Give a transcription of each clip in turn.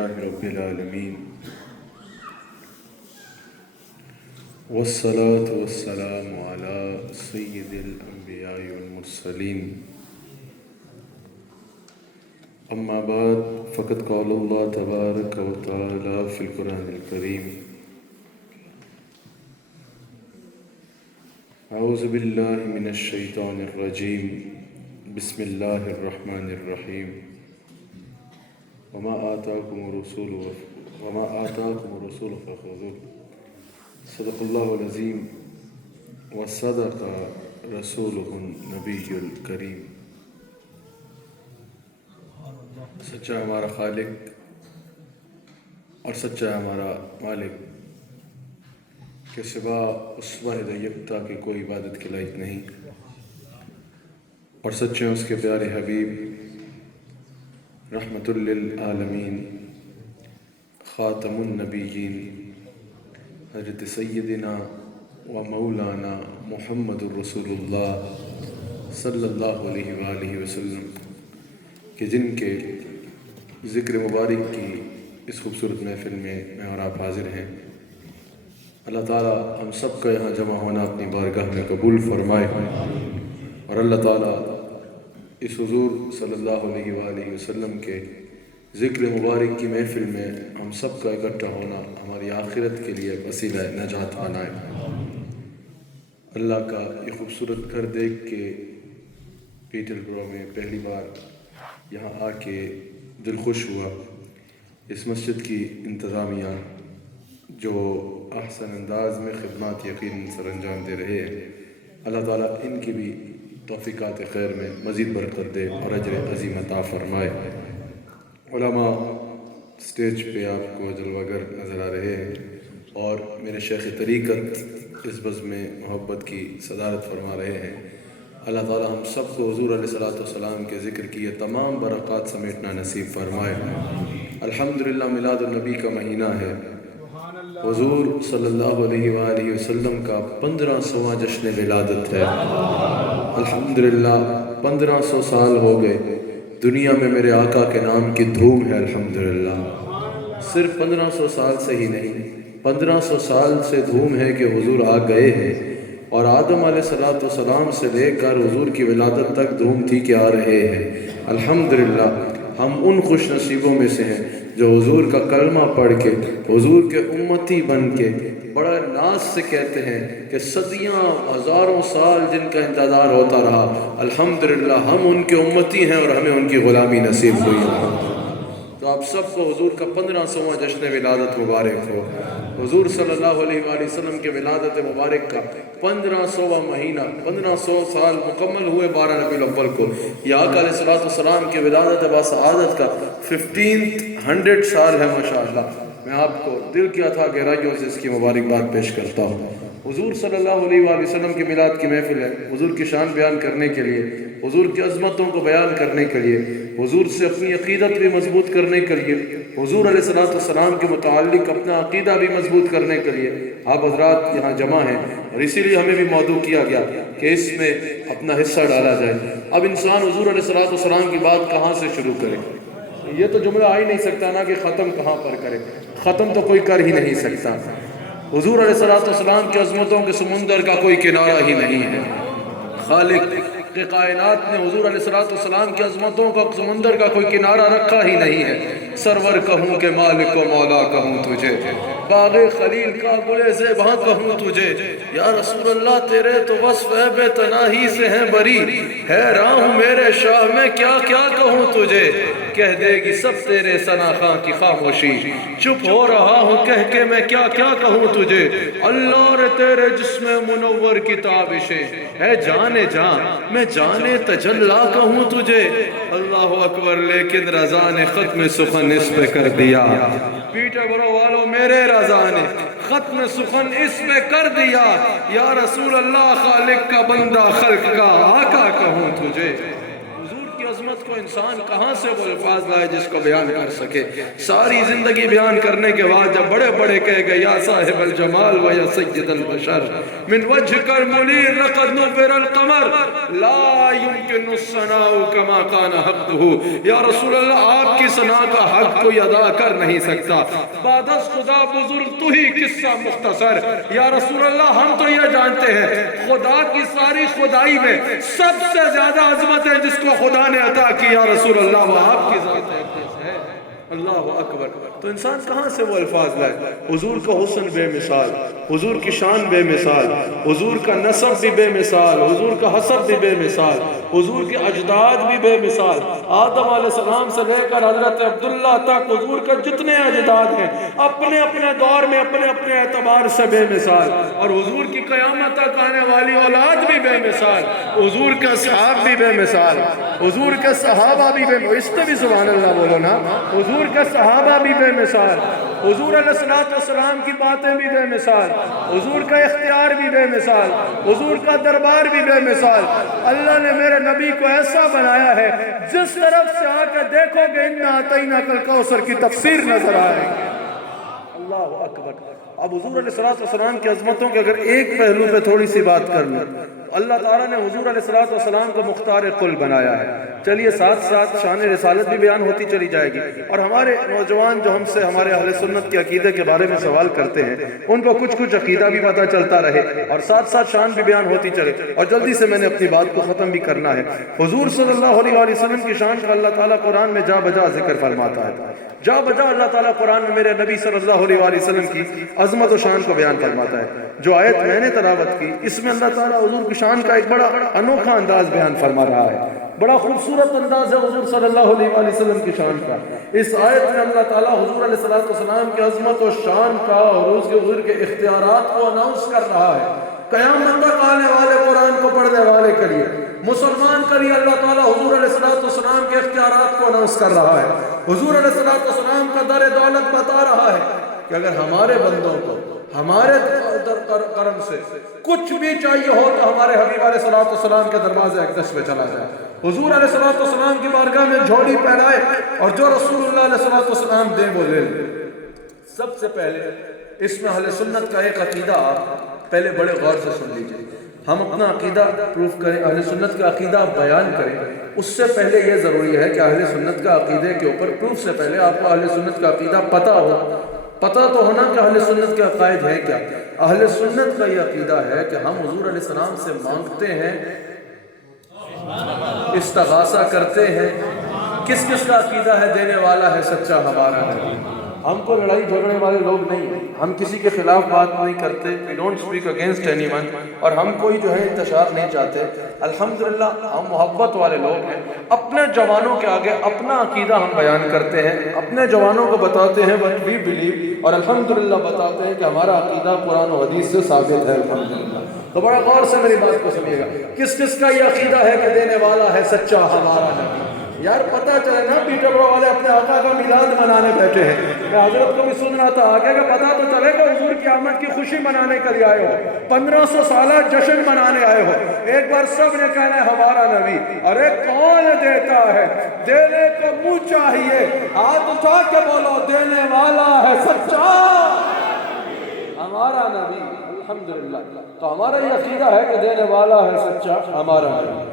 رب العالمین والصلاة والسلام على سید الانبیاء والمرسلین اما بعد فقد قال اللہ تبارک و تعالی فی القرآن الکریم اعوذ باللہ من الشیطان الرجیم بسم اللہ الرحمن الرحیم وما آتاكم الرسول فخذوه صدق اللہ العظیم وصدق رسولہ النبی الکریم۔ سچا ہمارا خالق اور سچا ہمارا مالک کہ سوا اس واحد یکتا کی کوئی عبادت کے لائق نہیں، اور سچے اس کے پیارے حبیب رحمت للعالمین خاتم النبیین حضرت سیدنا و مولانا محمد الرسول اللہ صلی اللہ علیہ وآلہ وسلم کہ جن کے ذکر مبارک کی اس خوبصورت محفل میں اور آپ حاضر ہیں، اللہ تعالیٰ ہم سب کا یہاں جمع ہونا اپنی بارگاہ میں قبول فرمائے، اور اللہ تعالیٰ اس حضور صلی اللہ علیہ وآلہ وسلم کے ذکر مبارک کی محفل میں ہم سب کا اکٹھا ہونا ہماری آخرت کے لیے وسیلہ نجات بنائے۔ اللہ کا یہ خوبصورت گھر دیکھ کے پیٹر برو میں پہلی بار یہاں آ کے دل خوش ہوا۔ اس مسجد کی انتظامیہ جو احسن انداز میں خدمات یقیناً سر انجام دے رہے ہیں، اللہ تعالیٰ ان کی بھی توفیقات خیر میں مزید برکت دے اور اجر عظیم عطا فرمائے۔ علماء سٹیج پہ آپ کو جلوہ گر نظر آ رہے ہیں، اور میرے شیخ طریقت اس بزم میں محبت کی صدارت فرما رہے ہیں۔ اللہ تعالیٰ ہم سب کو حضور علیہ السلام کے ذکر کی یہ تمام برکات سمیٹنا نصیب فرمائے۔ الحمدللہ میلاد النبی کا مہینہ ہے، حضور صلی اللہ علیہ وآلہ وسلم کا 1500واں جشن ولادت ہے۔ الحمدللہ 1500 سال ہو گئے، دنیا میں میرے آقا کے نام کی دھوم ہے۔ الحمدللہ صرف 1500 سال سے ہی نہیں، 1500 سال سے دھوم ہے کہ حضور آ گئے ہیں، اور آدم علیہ السلام سے لے کر حضور کی ولادت تک دھوم تھی کہ آ رہے ہیں۔ الحمدللہ ہم ان خوش نصیبوں میں سے ہیں جو حضور کا کلمہ پڑھ کے حضور کے امتی بن کے بڑا ناز سے کہتے ہیں کہ صدیاں ہزاروں سال جن کا انتظار ہوتا رہا، الحمدللہ ہم ان کے امتی ہیں اور ہمیں ان کی غلامی نصیب ہوئی ہے۔ تو آپ سب کو حضور کا 1500واں جشن ولادت مبارک ہو۔ حضور صلی اللہ علیہ وآلہ وسلم کے ولادت مبارک کا 1500واں مہینہ، 1500 سال مکمل ہوئے 12 ربیع الاول کو۔ یہ آقا علیہ السلام کے ولادت باسعادت کا 1500 سال ہے۔ ماشاءاللہ میں آپ کو دل کیا تھا گہرائیوں سے اس کی مبارکباد پیش کرتا ہوں۔ حضور صلی اللہ علیہ وآلہ وسلم کے میلاد کی محفل ہے، حضور کی شان بیان کرنے کے لیے، حضور کی عظمتوں کو بیان کرنے کے لیے، حضور سے اپنی عقیدت بھی مضبوط کرنے کے لیے، حضور علیہ السلام کے متعلق اپنا عقیدہ بھی مضبوط کرنے کے لیے آپ حضرات یہاں جمع ہیں، اور اسی لیے ہمیں بھی موضوع کیا گیا کہ اس میں اپنا حصہ ڈالا جائے۔ اب انسان حضور علیہ السلام کی بات کہاں سے شروع کرے؟ یہ تو جملہ آ ہی نہیں سکتا نا کہ ختم کہاں پر کرے، ختم تو کوئی کر ہی نہیں سکتا۔ حضور علیہ السلام کی عظمتوں کے سمندر کا کوئی کنارہ ہی نہیں ہے۔ خالق کہ کائنات نے حضور علیہ السلام کی عظمتوں کا سمندر کا کوئی کنارہ رکھا ہی نہیں ہے۔ سرور کہوں کہ مالک و مولا کہوں تجھے، باغ خلیل کا گلے زیباں کہوں تجھے، یا رسول اللہ تیرے تو وصف ہے بے تناہی سے ہیں بری، حیراں ہوں میرے شاہ میں کیا کیا کہوں تجھے، کہہ دے گی سب تیرے ثنا خاں کی خاموشی، چپ ہو رہا ہوں کہہ کے میں کیا کیا کہوں تجھے، اللہ رے تیرے جسم منور کی تابشیں ہے جانے جان میں جانے تجلا کہوں تجھے، اللہ اکبر لیکن رضا نے ختم سخن اس پہ کر دیا، پیٹر برو والو میرے رضا نے ختم سخن اس پہ کر دیا، یا رسول اللہ خالق کا بندہ خلق کا آقا کہوں تجھے۔ حضور کی عظمت عظمت کو انسان کہاں سے وہ الفاظ لائے جس کو بیان کر سکے. ساری زندگی بیان کرنے کے بعد جب بڑے بڑے کہے گئے یا صاحب الجمال و یا سید البشر من وجهك المنیر لقد نور القمر لا يمكن الثناء كما كان حقه. یا رسول اللہ آپ کی ثنا کا حق کوئی ادا کر نہیں سکتا. بعد از خدا بزرگ تو ہی قصہ مختصر. یا رسول اللہ ہم تو یہ جانتے ہیں خدا کی ساری خدائی میں سب سے زیادہ عظمت ہے جس کو خدا نے عطا کی یا رسول اللہ وہ آپ کی ذات ہے. اللہ اکبر. تو انسان کہاں سے وہ الفاظ لائے؟ حضور کا حسن بے مثال، حضور کی شان بے مثال، حضور کا نسب بھی بے مثال، حضور کا حسب بھی بے مثال، حضور کے اجداد بھی بے مثال. آدم علیہ السلام سے لے کر حضرت عبداللہ تک حضور کا جتنے اجداد ہیں اپنے اپنے دور میں اپنے اپنے اعتبار سے بے مثال. اور حضور کی قیامت تک آنے والی اولاد بھی بے مثال، حضور کا صحاب بھی بے مثال، حضور کے صحابہ بھی بے مثال. اس پہ بھی سبحان اللہ بولو نا. حضور کے صحابہ بھی بے مثال، حضور علیہ السلام کی باتیں بھی بے مثال، حضور کا اختیار بھی بے مثال، حضور کا دربار بھی بے مثال. اللہ نے میرے نبی کو ایسا بنایا ہے جس طرف سے آ کے دیکھو گے اِنَّا أَعْطَيْنَاكَ الْكَوْثَرَ کی تفسیر نظر آئے گی. اللہ اکبر. اب حضور علیہ السلام کی عظمتوں کے اگر ایک پہلو پہ تھوڑی سی بات کر لیں، اللہ تعالیٰ نے حضور علیہ السلام کو مختار کل بنایا ہے. چلیے ساتھ ساتھ شان رسالت بھی بیان ہوتی چلی جائے گی. اور ہمارے نوجوان جو ہم سے ہمارے اہل سنت کے عقیدے کے بارے میں سوال کرتے ہیں ان کو کچھ عقیدہ بھی پتہ چلتا رہے اور ساتھ ساتھ شان بھی بیان ہوتی چلے. اور جلدی سے میں نے اپنی بات کو ختم بھی کرنا ہے. حضور صلی اللہ علیہ وسلم کی شان کا اللہ تعالیٰ قرآن میں جا بجا ذکر فرماتا ہے. جا بجا اللہ تعالیٰ قرآن میں میرے نبی صلی اللہ علیہ وسلم کی عظمت و شان کو بیان فرماتا ہے. جو آیت میں نے تلاوت کی اس میں اللہ تعالیٰ حضور کی شان کا ایک بڑا انوکھا انداز بیان فرما رہا ہے. بڑا خوبصورت انداز ہے حضور صلی اللہ علیہ وسلم کی شان کا. اس آیت میں اللہ تعالیٰ حضور علیہ السلام کی عظمت و شان کا اور حضور کے اختیارات کو اناؤنس کر رہا ہے. قیامت تک آنے والے قرآن کو پڑھنے والے کے لیے مسلمان کے لیے اللہ تعالیٰ حضور علیہ السلام کے اختیارات کو اناؤنس کر رہا ہے. حضور علیہ السلام کا در دولت بتا رہا ہے کہ اگر ہمارے بندوں کو ہمارے کرم سے کچھ بھی چاہیے ہو تو ہمارے حبیب علیہ السلام کے دروازے اقدس پہ چلا جائے. حضور علیہ السلام کی بارگاہ میں جھولی پہنائے اور جو رسول اللہ علیہ السلام دے وہ لے لے. سب سے پہلے اس میں اہل سنت کا ایک عقیدہ آپ پہلے بڑے غور سے سن لیجئے. ہم اپنا عقیدہ پروف کریں، اہل سنت کا عقیدہ بیان کریں. اس سے پہلے یہ ضروری ہے کہ اہل سنت کا عقیدے کے اوپر پروف سے پہلے آپ کو اہل سنت کا عقیدہ پتہ ہو. پتہ تو ہونا کہ اہل سنت کے عقائد ہے کیا. اہل سنت کا یہ عقیدہ ہے کہ ہم حضور علیہ السلام سے مانگتے ہیں، استغاثہ کرتے ہیں. کس کس کا عقیدہ ہے دینے والا ہے سچا ہمارا ہے. ہم کو لڑائی جھگڑنے والے لوگ نہیں ہیں، ہم کسی کے خلاف بات نہیں کرتے. we don't speak against anyone. اور ہم کوئی جو ہے انتشار نہیں چاہتے. الحمدللہ ہم محبت والے لوگ ہیں. اپنے جوانوں کے آگے اپنا عقیدہ ہم بیان کرتے ہیں، اپنے جوانوں کو بتاتے ہیں what we believe، اور الحمدللہ بتاتے ہیں کہ ہمارا عقیدہ قرآن و حدیث سے ثابت ہے. الحمدللہ. تو بڑا غور سے میری بات کو سنیے گا. کس کس کا یہ عقیدہ ہے کہ دینے والا ہے سچا ہمارا نبی. یار پتہ چلے نا پیٹر برو والے اپنے آقا کا میلاد منانے بیٹھے ہیں. میں حضرت کو بھی سن رہا تھا آگے کا پتہ تو چلے گا حضور کی آمد کی خوشی منانے کے لیے آئے ہو، 1500 سالہ جشن منانے آئے ہو. ایک بار سب نے کہنا ہے ہمارا نبی. ارے کون دیتا ہے؟ دینے کو منہ چاہیے. ہاتھ اٹھا کے بولو دینے والا ہے سچا ہمارا نبی. الحمدللہ. تو ہمارا یہ عقیدہ ہے کہ دینے والا ہے سچا ہمارا نبی.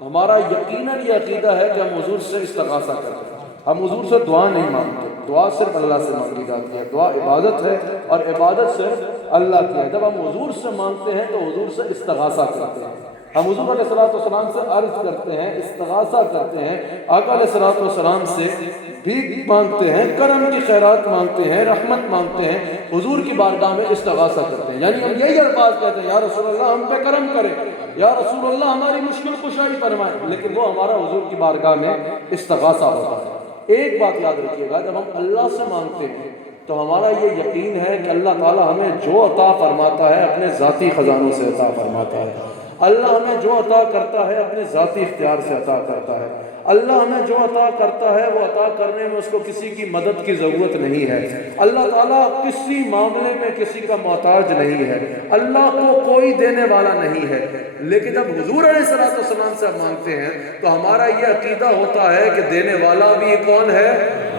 ہمارا یقیناً یہ عقیدہ ہے کہ ہم حضور سے استغاثہ کرتے ہیں. ہم حضور سے دعا نہیں مانگتے. دعا صرف اللہ سے مانگی جاتی ہے. دعا عبادت ہے اور عبادت صرف اللہ کی ہے. جب ہم حضور سے مانگتے ہیں تو حضور سے استغاثہ کرتے ہیں. ہم حضور علیہ السلام سے عرض کرتے ہیں، استغاثہ کرتے ہیں. آقا علیہ السلام سے بھی مانگتے ہیں، کرم کی خیرات مانگتے ہیں، رحمت مانگتے ہیں. حضور کی بارگاہ میں استغاثہ کرتے ہیں. یعنی ہم یہی الفاظ کہتے ہیں یا رسول اللہ ہم پہ کرم کریں، یا رسول اللہ ہماری مشکل کشائی فرمائیں. لیکن وہ ہمارا حضور کی بارگاہ میں استغاثہ ہوتا ہے. ایک بات یاد رکھیے گا، جب ہم اللہ سے مانگتے ہیں تو ہمارا یہ یقین ہے کہ اللہ تعالیٰ ہمیں جو عطا فرماتا ہے اپنے ذاتی خزانوں سے عطا فرماتا ہے. اللہ ہمیں جو عطا کرتا ہے اپنے ذاتی اختیار سے عطا کرتا ہے. اللہ ہمیں جو عطا کرتا ہے وہ عطا کرنے میں اس کو کسی کی مدد کی ضرورت نہیں ہے. اللہ تعالیٰ کسی معاملے میں کسی کا محتاج نہیں ہے. اللہ کو کوئی دینے والا نہیں ہے. لیکن جب حضور علیہ الصلوۃ والسلام سے مانگتے ہیں تو ہمارا یہ عقیدہ ہوتا ہے کہ دینے والا بھی کون ہے؟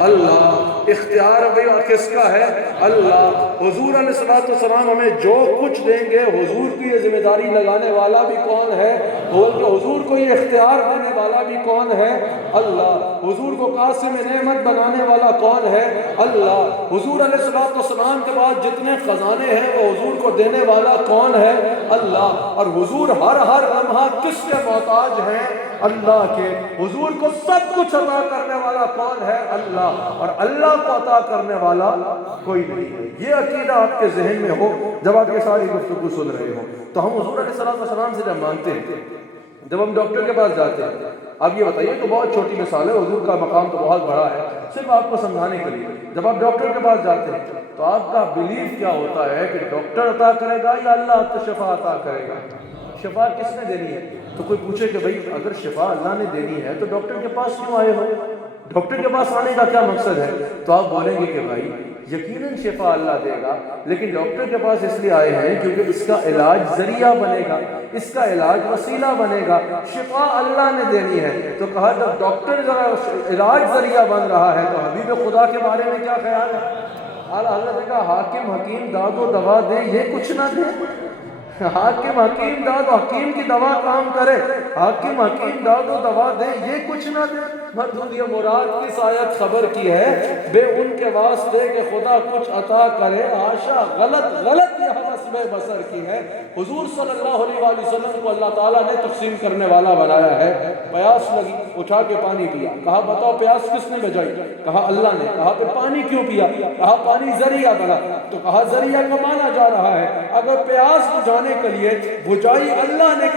اللہ. اختیار بھی کس کا ہے؟ اللہ. حضور علیہ الصلوۃ والسلام ہمیں جو کچھ دیں گے حضور کی یہ ذمہ داری لگانے والا بھی کون ہے؟ حضور کو یہ اختیار دینے والا بھی کون ہے؟ اللہ. حضور کو قاسم نعمت بنانے والا کون ہے؟ اللہ. حضور علیہ الصلوۃ والسلام کے بعد جتنے خزانے ہیں وہ حضور کو دینے والا کون ہے؟ اللہ. اور حضور ہر لمحہ کس کے محتاج ہیں؟ اللہ کے. حضور کو سب کچھ عطا کرنے والا کون ہے؟ اللہ. اور اللہ کو عطا کرنے والا کوئی نہیں ہے. یہ عقیدہ آپ کے ذہن میں ہو جب آپ یہ ساری گفتگو سن رہے ہو. تو ہم حضور علیہ السلام سے جب مانگتے ہیں، جب ہم ڈاکٹر کے پاس جاتے ہیں، اب یہ بتائیے تو بہت چھوٹی مثال ہے، حضور کا مقام تو بہت بڑا ہے، صرف آپ کو سمجھانے کے لیے. جب آپ ڈاکٹر کے پاس جاتے ہیں تو آپ کا بیلیف کیا ہوتا ہے کہ ڈاکٹر عطا کرے گا یا اللہ آپ کو شفا عطا کرے گا؟ شفا کس نے دینی ہے؟ تو کوئی پوچھے کہ بھئی اگر شفا اللہ نے دینی ہے تو ڈاکٹر کے پاس کیوں آئے ہو؟ ڈاکٹر کے پاس آنے کا کیا مقصد ہے؟ تو آپ بولیں گے کہ بھائی یقیناً شفا اللہ دے گا، لیکن ڈاکٹر کے پاس اس لیے آئے ہیں کیونکہ اس کا علاج ذریعہ بنے گا، اس کا علاج وسیلہ بنے گا. شفا اللہ نے دینی ہے. تو کہا جب ڈاکٹر ذرا علاج ذریعہ بن رہا ہے تو حبیب خدا کے بارے میں کیا خیال ہے؟ اللہ نے کہا حاکم حکیم داد و دوا دے، یہ کچھ نہ دے. حاکم حکیم داد و حکیم کی دوا کام کرے، حاکم حکیم داد و دوا دے، یہ کچھ نہ دے. مطلب یہ مراد کس آیت خبر کی ہے؟ بے ان کے واسطے کہ خدا کچھ عطا کرے، آشا غلط یہ حسب بصر کی ہے. حضور صلی اللہ علیہ وآلہ وسلم کو اللہ تعالیٰ نے تقسیم کرنے والا بنایا ہے. پیاس لگی، اٹھا کے پانی پیا. کہا بتاؤ پیاس کس نے بجائی؟ کہا اللہ نے. کہا پھر پانی کیوں پیا؟ کہا پانی ذریعہ بنا. تو کہا ذریعہ کا مانا جا رہا ہے اگر پیاس بجھانے کے لیے بجائی اللہ نے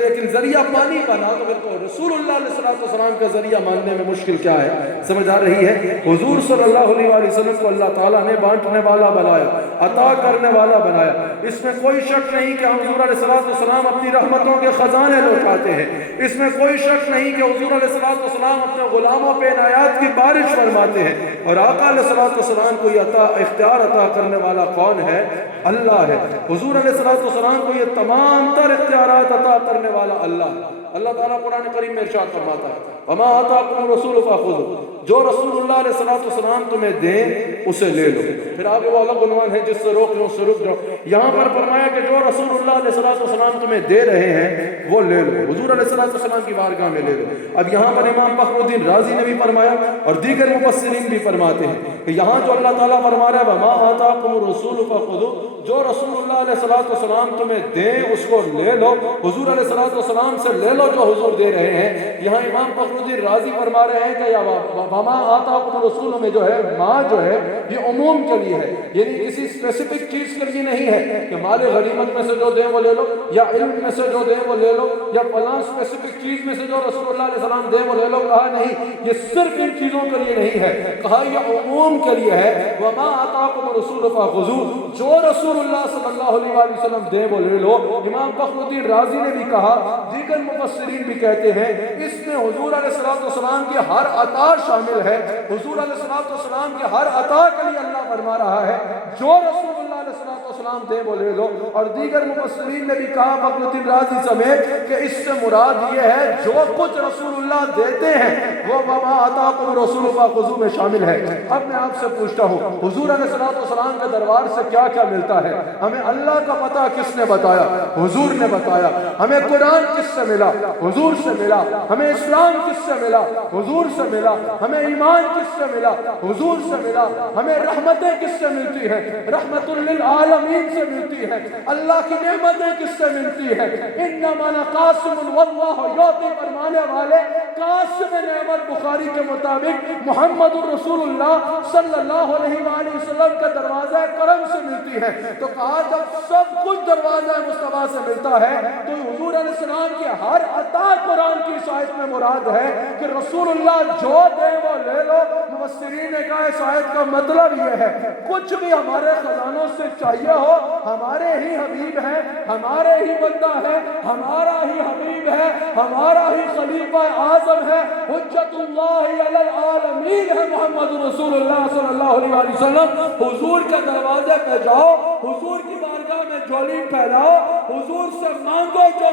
لیکن ذریعہ پانی بنا تو پھر تو رسول اللہ علیہ السلام کا ذریعہ ماننے میں مشکل کیا ہے؟ سمجھ آ رہی ہے؟ حضور صلی اللہ علیہ وآلہ وسلم کو اللہ تعالیٰ نے بانٹنے والا بنایا، عطا کرنے والا بنایا. اس میں کوئی شک نہیں کہ حضور علیہ السلام اپنی رحمتوں کے خزانے لوٹاتے ہیں. اس میں کوئی شک نہیں کہ حضور علیہ السلام اپنے غلاموں پہ عنایات کی بارش فرماتے ہیں. اور آقا علیہ السلام کو یہ اختیار عطا کرنے والا کون ہے؟ اللہ ہے. حضور علیہ السلام کو یہ تمام تر اختیارات عطا کرنے والا اللہ ہے. اللہ تعالیٰ قرآن کریم میں ارشاد فرماتا ہے وَمَا آتَاكُمُ الرَّسُولُ فَخُذُوهُ، جو رسول اللہ علیہ السلام تمہیں دیں اسے لے لو. پھر آگے وہ الگ عنوان ہے جس سے روک لو اس سے رک جاؤ. یہاں پر فرمایا کہ جو رسول اللہ علیہ السلام تمہیں دے رہے ہیں وہ لے لو، حضور علیہ السلام کی بارگاہ میں لے لو. اب یہاں پر امام فخر الدین رازی نے بھی فرمایا اور دیگر مفسرین بھی فرماتے ہیں کہ یہاں جو اللہ تعالیٰ فرما رہا ہے وَمَا آتَاكُمُ الرَّسُولُ فَخُذُوهُ، جو رسول اللہ علیہ السلام تمہیں دیں اس کو لے لو، حضور علیہ السلام سے لے لو جو حضور دے رہے ہیں. یہاں امام فخر الدین رازی فرما رہے ہیں کہ یا وَمَا آتَاكُمُ الرَّسُولُ میں جو ہے ماں جو ہے یہ عموم کے لیے ہے، یعنی کسی اسپیسیفک چیز کے لیے نہیں ہے کہ مال غنیمت میں سے جو دیں وہ لے لو، یا علم میں سے جو دیں وہ لے لو، یا فلاں اسپیسیفک چیز میں سے جو رسول اللہ علیہ السلام دیں وہ لے لو. کہا نہیں، یہ صرف ان چیزوں کے لیے نہیں ہے، کہا یہ عموم کے لیے ہے. وَمَا آتَاكُمُ الرَّسُولُ فَخُذُوهُ، جو رسول اللہ صلی اللہ علیہ وسلم دیں وہ لے لو. امام فخر الدین رازی نے بھی کہا، دیگر مفسرین بھی کہتے ہیں اس میں حضور علیہ السلام کی ہر عطا شامل ہے. حضور علیہ السلام کی ہر عطا کے لیے اللہ فرما رہا ہے جو رسول اللہ علیہ السلام دیں وہ لے لو. اور دیگر مفسرین نے بھی کہا فخر الدین رازی سمیت کہ اس سے مراد یہ ہے جو کچھ رسول اللہ دیتے ہیں وہ وَمَا آتَاكُمُ الرَّسُولُ فَخُذُوهُ میں شامل ہے. اب میں آپ سے پوچھتا ہوں حضور علیہ السلام کے دربار سے کیا کیا ملتا ہے؟ ہمیں اللہ کا پتہ کس نے بتایا؟ حضور نے بتایا. ہمیں قرآن کس سے ملا؟ حضور سے ملا. ہمیں اسلام کس سے ملا؟ حضور سے ملا. ہمیں ایمان کس سے ملا؟ حضور سے ملا. ہمیں رحمتیں کس سے ملتی ہیں؟ رحمت للعالمین سے ملتی ہیں. اللہ کی نعمتیں کس سے ملتی ہیں؟ انما انا قاسم واللہ یعطی فرمانے والے قاسم نعمت بخاری کے مطابق محمد الرسول اللہ صلی اللہ علیہ وآلہ وسلم وسلم کے دروازہ کرم سے ملتی ہے۔ تو کہا جب سب کچھ دروازہ مصطفیٰ سے ملتا ہے تو حضور علیہ السلام کی ہر عطا قرآن کی اس آیت میں مراد ہے کہ رسول اللہ جو دے وہ لے لو۔ مفسرین نے کہا اس آیت کا مطلب یہ ہے کچھ بھی ہمارے خزانوں سے چاہیے ہو، ہمارے ہی حبیب ہیں، ہمارے ہی بندہ ہے، ہمارا ہی حبیب ہے، ہمارا ہی خلیفہ اعظم ہے، حجت اللہ علی العالمین ہے محمد رسول اللہ صلی اللہ علیہ وسلم۔ حضور کے دروازے پہ جاؤ، حضور کی بارگاہ میں جھولی پھیلاؤ، حضور سے مانگو جو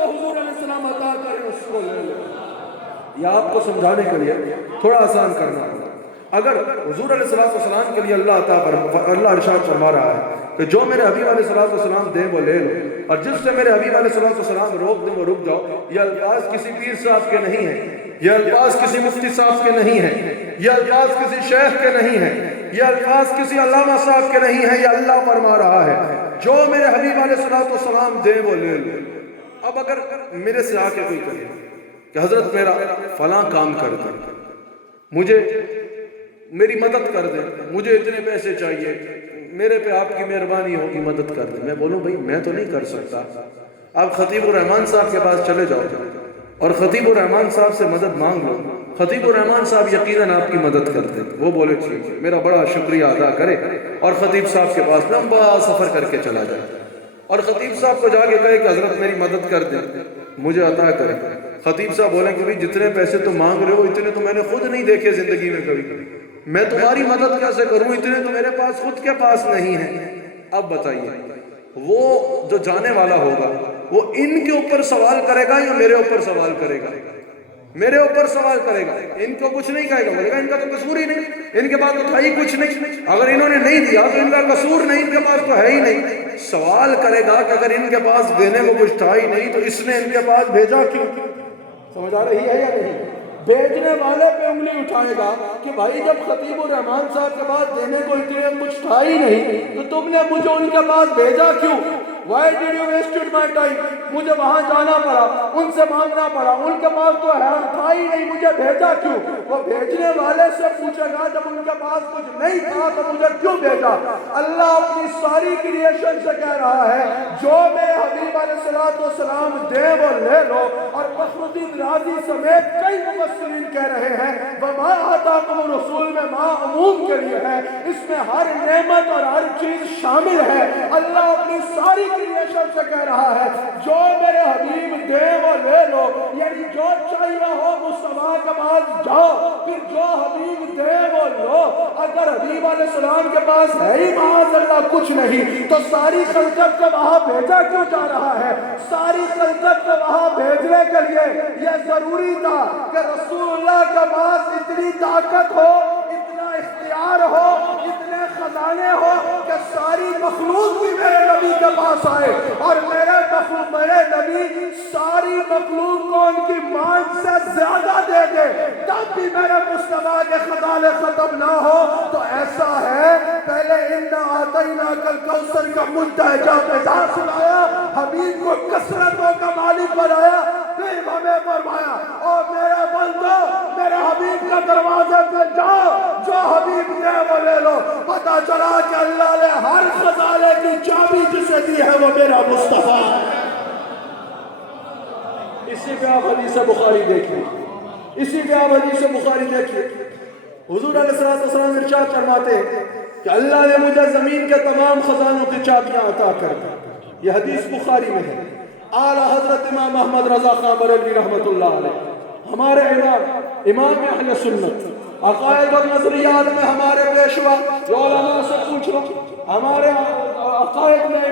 حضور علیہ السلام عطا کرے اس کو لے لو۔ یہ آپ کو سمجھانے کے لیے تھوڑا آسان کرنا ہوگا۔ اگر حضور علیہ السلام کے لیے اللہ ارشاد فرما رہا ہے کہ جو میرے حبیب علیہ السلام دے وہ لے لو، اور جس سے میرے حبیب علیہ السلام روک دیں وہ رک جاؤ، یہ الفاظ کسی پیر صاحب کے نہیں ہیں، یہ الفاظ کسی مفتی صاحب کے نہیں ہیں، یہ الفاظ کسی شیخ کے نہیں ہیں، یہ الفاظ کسی علامہ صاحب کے نہیں ہیں، یہ اللہ فرما رہا ہے جو میرے حبیب علیہ السلام دے وہ لے لو۔ اب اگر میرے سے آ کے کوئی کہے کہ حضرت میرا فلاں کام کر دیں، مجھے میری مدد کر دیں، مجھے اتنے پیسے چاہیے، میرے پہ آپ کی مہربانی ہوگی مدد کر دیں، میں بولوں بھائی میں تو نہیں کر سکتا، آپ خطیب الرحمان صاحب کے پاس چلے جاؤ اور خطیب الرحمان صاحب سے مدد مانگ لو، خطیب الرحمان صاحب یقیناً آپ کی مدد کرتے ہیں۔ وہ بولے ٹھیک ہے، میرا بڑا شکریہ ادا کرے اور خطیب صاحب کے پاس لمبا سفر کر کے چلا جائے اور خطیب صاحب کو جا کے کہے کہ حضرت میری مدد کر دیں، مجھے عطا کریں۔ خطیب صاحب بولیں کہ بھائی جتنے پیسے تم مانگ رہے ہو اتنے تو میں نے خود نہیں دیکھے زندگی میں کبھی، میں تمہاری مدد کیسے کروں، اتنے تو میرے پاس خود کے پاس نہیں ہے۔ اب بتائیے وہ جو جانے والا ہوگا وہ ان کے اوپر سوال کرے گا یا میرے اوپر سوال کرے گا؟ میرے اوپر سوال کرے گا، ان کو کچھ نہیں کہے گا، بولے گا ان کا تو قصور ہی نہیں، ان کے پاس تو تھا ہی کچھ نہیں، اگر انہوں نے نہیں دیا تو ان کا قصور نہیں، ان کے پاس تو ہے ہی نہیں۔ سوال کرے گا کہ اگر ان کے پاس دینے کو کچھ تھا ہی نہیں تو اس نے ان کے پاس بھیجا کیوں؟ سمجھ آ رہی ہے یا نہیں؟ بھیجنے والے پہ انگلی اٹھائے گا کہ بھائی جب خطیب الرحمان صاحب کے پاس دینے کو اتنے کچھ تھا ہی نہیں تو تم نے مجھے ان کے پاس بھیجا کیوں؟ Why did you wasted my time؟ مجھے وہاں جانا پڑا، ان سے مانگنا پڑا، ان کے پاس تو تھا ہی نہیں، مجھے بھیجا کیوں؟ وہ بھیجنے والے سے پوچھے گا جب ان کے پاس کچھ نہیں تھا تو مجھے کیوں بھیجا؟ اللہ اپنی ساری کریشن سے کہہ رہا ہے جو میرے حبیب علیہ السلام دے وہ لے لو، اور فخر الدین رازی سمیت کئی مفسرین کہہ رہے ہیں وَمَا آتَاكُمُ الرَّسُولُ میں ماں عموم کے لیے ہے، اس میں ہر نعمت اور ہر چیز شامل ہے۔ اللہ اپنی ساری کریشن سے کہہ رہا ہے جو میرے حبیب دے وہ لے لو، یعنی جو چاہیے ہو مصطفیٰ کے پاس جاؤ، پھر جو حبیب دے وہ لو۔ اگر حبیب علیہ السلام کے پاس ہے ہی معاذ اللہ کچھ نہیں تو ساری خلقت کو وہاں بھیجا کیوں جا رہا ہے؟ ساری خلقت کو وہاں بھیجنے کے لیے یہ ضروری تھا کہ رسول اللہ کے پاس اتنی طاقت ہو، اتنا اختیار ہو، اتنے خزانے ہو کہ ساری مخلوق بھی میرے نبی کے پاس آئے، اور میرے نبی ساری مخلوق کو ان کی مانگ سے زیادہ دے دے، تب بھی میرے مصطفیٰ کے خزانے ختم نہ ہو۔ تو ایسا ہے پہلے اِنَّا أَعْطَيْنَاكَ الْكَوْثَرَ کا منتہجہ پیدا سنایا، حبیب کو کثرتوں کا مالک بنایا، پھر ہمیں فرمایا اور میرے بندو میرے حبیب کا دروازے پہ جاؤ، جو حبیب دے وہ لے لو۔ پتہ چلا کہ اللہ نے ہر خزانے کی چابی جسے دی ہے وہ میرا مصطفیٰ ہے۔ اسی پہ آپ حدیث بخاری دیکھیں، اسی پہ آپ حدیث بخاری دیکھیں، حضور علیہ السلام ارشاد فرماتے ہیں کہ اللہ نے مجھے زمین کے تمام خزانوں کی چابیاں عطا کر دی۔ یہ حدیث بخاری میں ہے۔ اعلیٰ حضرت امام احمد رضا خان بریلوی رحمۃ اللہ علیہ، ہمارے امام اہل سنت، عقائد اور نظریات میں ہمارے پیشوا جو علماء سے پوچھ لو، ہمارے عقائد میں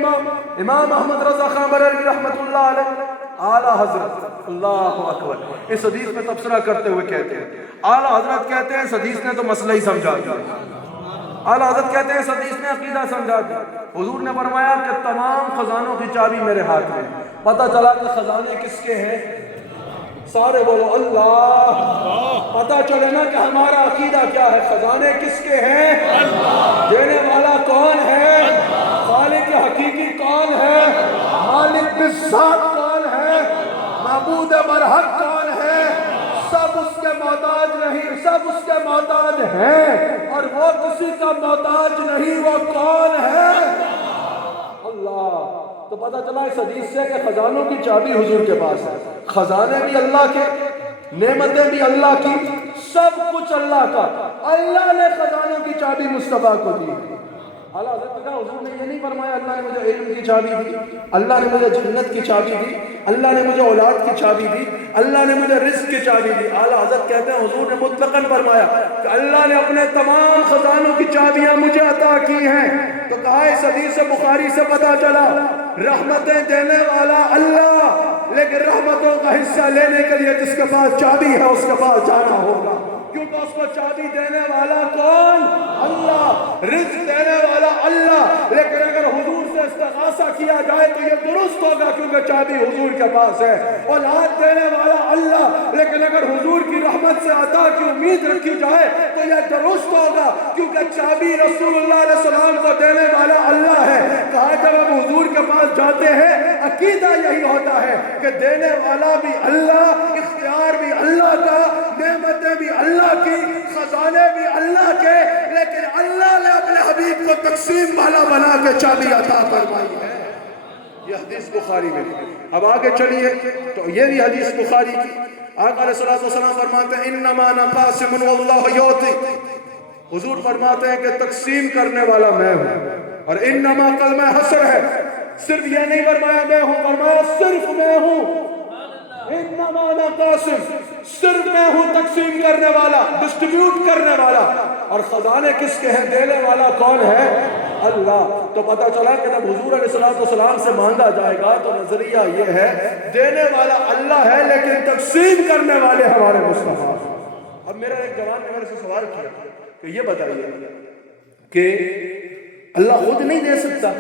امام احمد رضا خان بریلوی رحمۃ اللہ علیہ اعلیٰ حضرت، اللہ اکبر، اس حدیث میں تبصرہ کرتے ہوئے کہتے ہیں، اعلیٰ حضرت کہتے ہیں اس حدیث نے تو مسئلہ ہی سمجھا دیا، اعلیٰ حضرت کہتے ہیں اس حدیث نے عقیدہ سمجھا دیا۔ حضور نے فرمایا کہ تمام خزانوں کی چابی میرے ہاتھ میں، پتہ چلا کہ خزانے کس کے ہیں؟ سارے بولو اللہ۔ پتہ چلے نا کہ ہمارا عقیدہ کیا ہے، خزانے کس کے ہیں؟ اللہ۔ دینے والا کون ہے؟ خالق حقیقی کون ہے؟ مالک بالذات کون ہے؟ معبود برحق کون ہے؟ سب اس کے محتاج نہیں، سب اس کے محتاج ہیں، اور وہ کسی کا محتاج تو پتہ چلا اس حدیث سے کہ خزانوں کی چابی حضور کے پاس ہے. خزانے بھی اللہ کے، نعمتیں بھی اللہ کی، سب کچھ اللہ کا. اللہ نے خزانوں کی چابی مصطفیٰ کو دی. اعلیٰ حضرت نے کہا حضور نے یہ نہیں فرمایا اللہ نے مجھے علم کی چابی دی، اللہ نے مجھے جنت کی چابی دی، اللہ نے مجھے اولاد کی چابی دی، اللہ نے مجھے رزق کی چابی دی. اعلیٰ حضرت کہتے ہیں حضور نے مطلقاً فرمایا کہ اللہ نے اپنے تمام خزانوں کی چابیاں مجھے عطا کی ہیں. تو کہا اس حدیث سے بخاری سے پتہ چلا رحمتیں دینے والا اللہ، لیکن رحمتوں کا حصہ لینے کے لیے جس کے پاس چابی ہے اس کے پاس جانا ہوگا، کیونکہ اس کو چابی دینے والا کون؟ اللہ. رزق دینے والا اللہ. لیکن اگر حضور سے استغاثہ کیا جائے تو یہ درست ہوگا کیونکہ چابی حضور کے پاس ہے. اولاد دینے والا اللہ، لیکن اگر حضور کی رحمت سے عطا کی امید رکھی جائے تو یہ درست ہوگا کیونکہ چابی رسول اللہ علیہ السلام کو دینے والا اللہ ہے. کہا جب ہم حضور کے پاس جاتے ہیں عقیدہ یہی ہوتا ہے کہ دینے والا بھی اللہ، اختیار بھی اللہ کا، نعمتیں بھی اللہ کی، خزانے بھی اللہ کے، لیکن اللہ نے اپنے حبیب کو تقسیم والا بنا کے چابی عطا فرمائی ہے. یہ حدیث بخاری میں. اب آگے چلیے تو یہ بھی حدیث بخاری کی. آقا علیہ السلام فرماتے ہیں انما انا قاسم واللہ یعطی. حضور فرماتے ہیں کہ تقسیم کرنے والا میں ہوں، اور انما کلمہ حصر ہے، صرف یہ نہیں فرمایا میں ہوں، فرمایا صرف میں ہوں. انما انا قاسم، صرف میں ہوں تقسیم کرنے والا، ڈسٹریبیوٹ کرنے والا. اور خزانے کس کے ہیں؟ دینے والا کون ہے؟ اللہ. تو پتہ چلا کہ جب حضور علیہ السلام سے مانگا جائے گا تو نظریہ یہ ہے دینے والا اللہ ہے لیکن تقسیم کرنے والے ہمارے مصطفیٰ. اب میرا ایک جوان نے میرے سے سوال کیا کہ یہ بتائیے کہ اللہ خود نہیں دے سکتا؟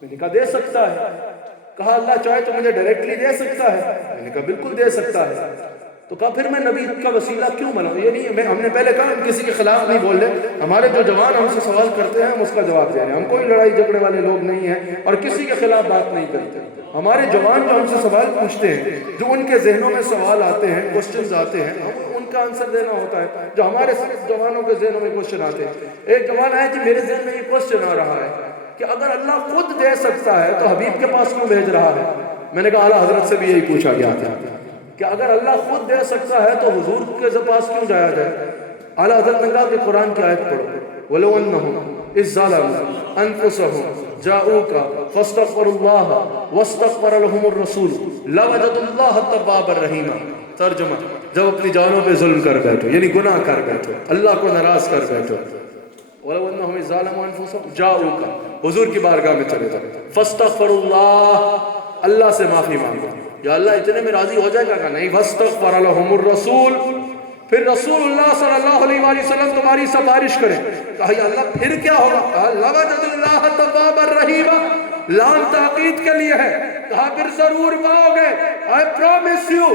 میں نے کہا دے سکتا ہے. کہا اللہ چاہے تو مجھے ڈائریکٹلی دے سکتا ہے؟ میں نے کہا بالکل دے سکتا ہے. تو کہا پھر میں نبی کا وسیلہ کیوں بناؤں؟ یہ نہیں، ہم نے پہلے کہا ہم کسی کے خلاف نہیں بول رہے. ہمارے جو جوان ہم سے سوال کرتے ہیں ہم اس کا جواب دے رہے ہیں. ہم کوئی لڑائی جھگڑے والے لوگ نہیں ہیں اور کسی کے خلاف بات نہیں کرتے. ہمارے جوان جو ہم سے سوال پوچھتے ہیں، جو ان کے ذہنوں میں سوال آتے ہیں، کوسچنز آتے ہیں، ہم ان کا آنسر دینا ہوتا ہے. جو ہمارے جوانوں کے ذہنوں میں کوسچن آتے ہیں، ایک جوان ہے کہ میرے ذہن میں یہ کوسچن آ رہا ہے کہ اگر اللہ خود دے سکتا ہے تو حبیب کے پاس کیوں بھیج رہا ہے؟ میں نے کہا اعلیٰ حضرت سے بھی یہی پوچھا گیا تھا کہ اگر اللہ خود دے سکتا ہے تو حضور کے پاس کیوں جایا جائے؟ اعلیٰ حضرت نے کہا کہ قرآن کی آیت پڑھو وَلَوْ أَنَّهُمْ إِذْ ظَلَمُوا أَنفُسَهُمْ جَاءُوكَ فَاسْتَغْفَرُوا اللَّهَ وَاسْتَغْفَرَ لَهُمُ الرَّسُولُ لَوَجَدُوا اللَّهَ تَوَّابًا رَحِيمًا. ترجمہ: جب اپنی جانوں پہ ظلم کر بیٹھو یعنی گناہ کر بیٹھو، اللہ کو ناراض کر بیٹھو، وَلَوْ أَنَّهُمْ إِذْ ظَلَمُوا أَنفُسَهُمْ جَاءُوكَ، حضور کی بارگاہ میں چلے جاؤ، فَاسْتَغْفَرُوا اللَّهَ، اللہ سے معافی مانگو. یا اللہ اتنے میں راضی ہو جائے گا کہ نہیں؟ وَاسْتَغْفَرَ لَهُمُ الرَّسُولُ، پھر رسول اللہ صلی اللہ علیہ وآلہ وسلم تمہاری سفارش کریں. کہا یا اللہ پھر کیا ہوگا؟ کہا لَوَجَدُوا اللَّهَ تَوَّابًا رَحِيمًا، لام تاکید کے لیے ہے. کہا پھر ضرور پاؤ گے، I promise you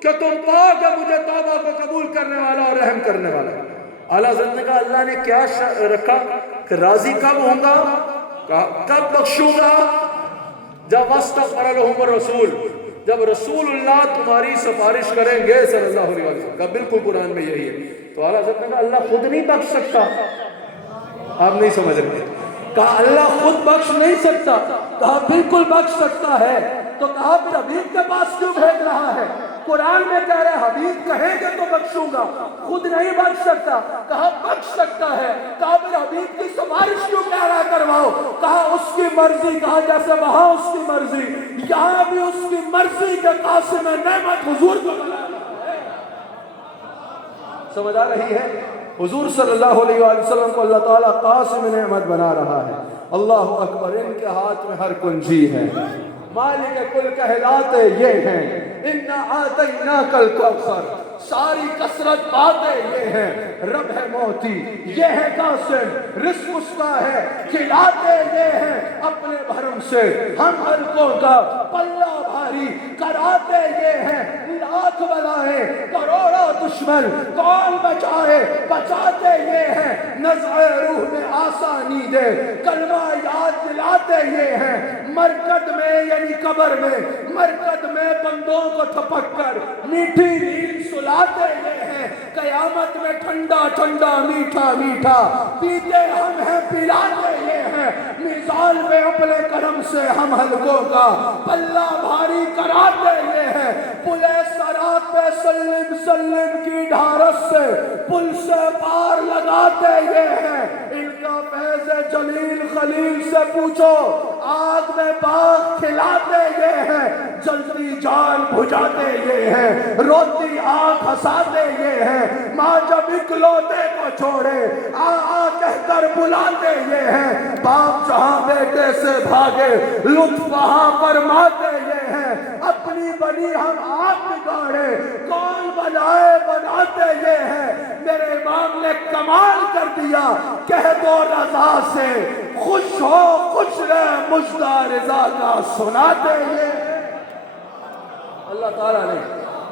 کہ تم پاؤ گے مجھے توبہ کو قبول کرنے والا اور رحم کرنے والا. اعلیٰ حضرت نے کہا اللہ نے کیا رکھا کہ راضی کب ہوں گا؟ کہا کب بخشوں گا؟ جب واستغفر لهم الرسول، جب رسول اللہ تمہاری سفارش کریں گے صلی اللہ علیہ وسلم. کہا بالکل قرآن میں یہی ہے. تو اعلیٰ حضرت نے کہا اللہ خود نہیں بخش سکتا؟ آپ نہیں سمجھ رہے. کہا اللہ خود بخش نہیں سکتا؟ کہا بالکل بخش سکتا ہے. تو کہا پھر حبیب کے پاس کیوں بھیج رہا ہے؟ قرآن میں کہہ رہے حبیب کہیں گے تو بخشوں گا، خود نہیں بخش سکتا. کہا بخش سکتا ہے. کہا پھر حبیب کی سفارش کیوں کہہ رہا کرواؤ؟ کہا اس کی مرضی. کہا جیسے وہاں اس کی مرضی، یہاں بھی اس کی مرضی کے قاسم نعمت حضور کو بنانا ہے. سمجھ آ رہی ہے؟ حضور صلی اللہ علیہ وآلہ وسلم کو اللہ تعالیٰ قاسم نعمت بنا رہا ہے. اللہ اکبر. ان کے ہاتھ میں ہر کنجی ہے. مالک کل کہلاتے یہ ہیں. اِنَّا آتَيْنَاكَ الْكَوْثَرَ، ساری کثرت باتیں یہ ہیں. رب ہے موتی، یہ ہے قاسم، رزق اس کا ہے، کھلاتے یہ ہیں اپنے بھرم سے. ہم حلقوں کا پلہ بھاری کراتے یہ ہیں. لاکھ بلائیں کروڑوں دشمن کون بچائے، بچاتے یہ ہیں. نزع روح میں آسانی دے، کلمہ یاد دلاتے یہ ہیں. مرکد میں یعنی قبر میں، مرکد میں بندوں کو تھپک کر میٹھی نیند سلاتے یہ ہیں. قیامت میں ٹھنڈا ٹھنڈا میٹھا میٹھا پیتے ہم ہیں، پلاتے یہ ہیں. ہیں، میزان میں اپنے کرم سے ہم حلقوں کا پلہ بھاری کراتے یہ ہیں، پل صراط پہ سلم سلم کی ڈھارس سے پل سے پار لگاتے یہ ہیں۔ ان کا فیض جلیل خلیل سے پوچھو، آگ میں باغ کھلاتے یہ ہیں، جلتی جان بجھاتے یہ ہیں، روتی آنکھ ہنساتے یہ ہیں، ماں جب اکلوتے کو چھوڑے آ آ کہہ کر بلاتے یہ ہیں، باپ جہاں بیٹے سے بھاگے لطف وہاں فرماتے یہ ہیں، اپنی بنی ہم آپ بگاڑے کون بنائے بناتے یہ ہیں۔ میرے امام نے کمال کر دیا، کہہ دو رضا سے خوش ہو خوش رہ مجدہ رضا کا سناتے یہ۔ اللہ تعالیٰ نے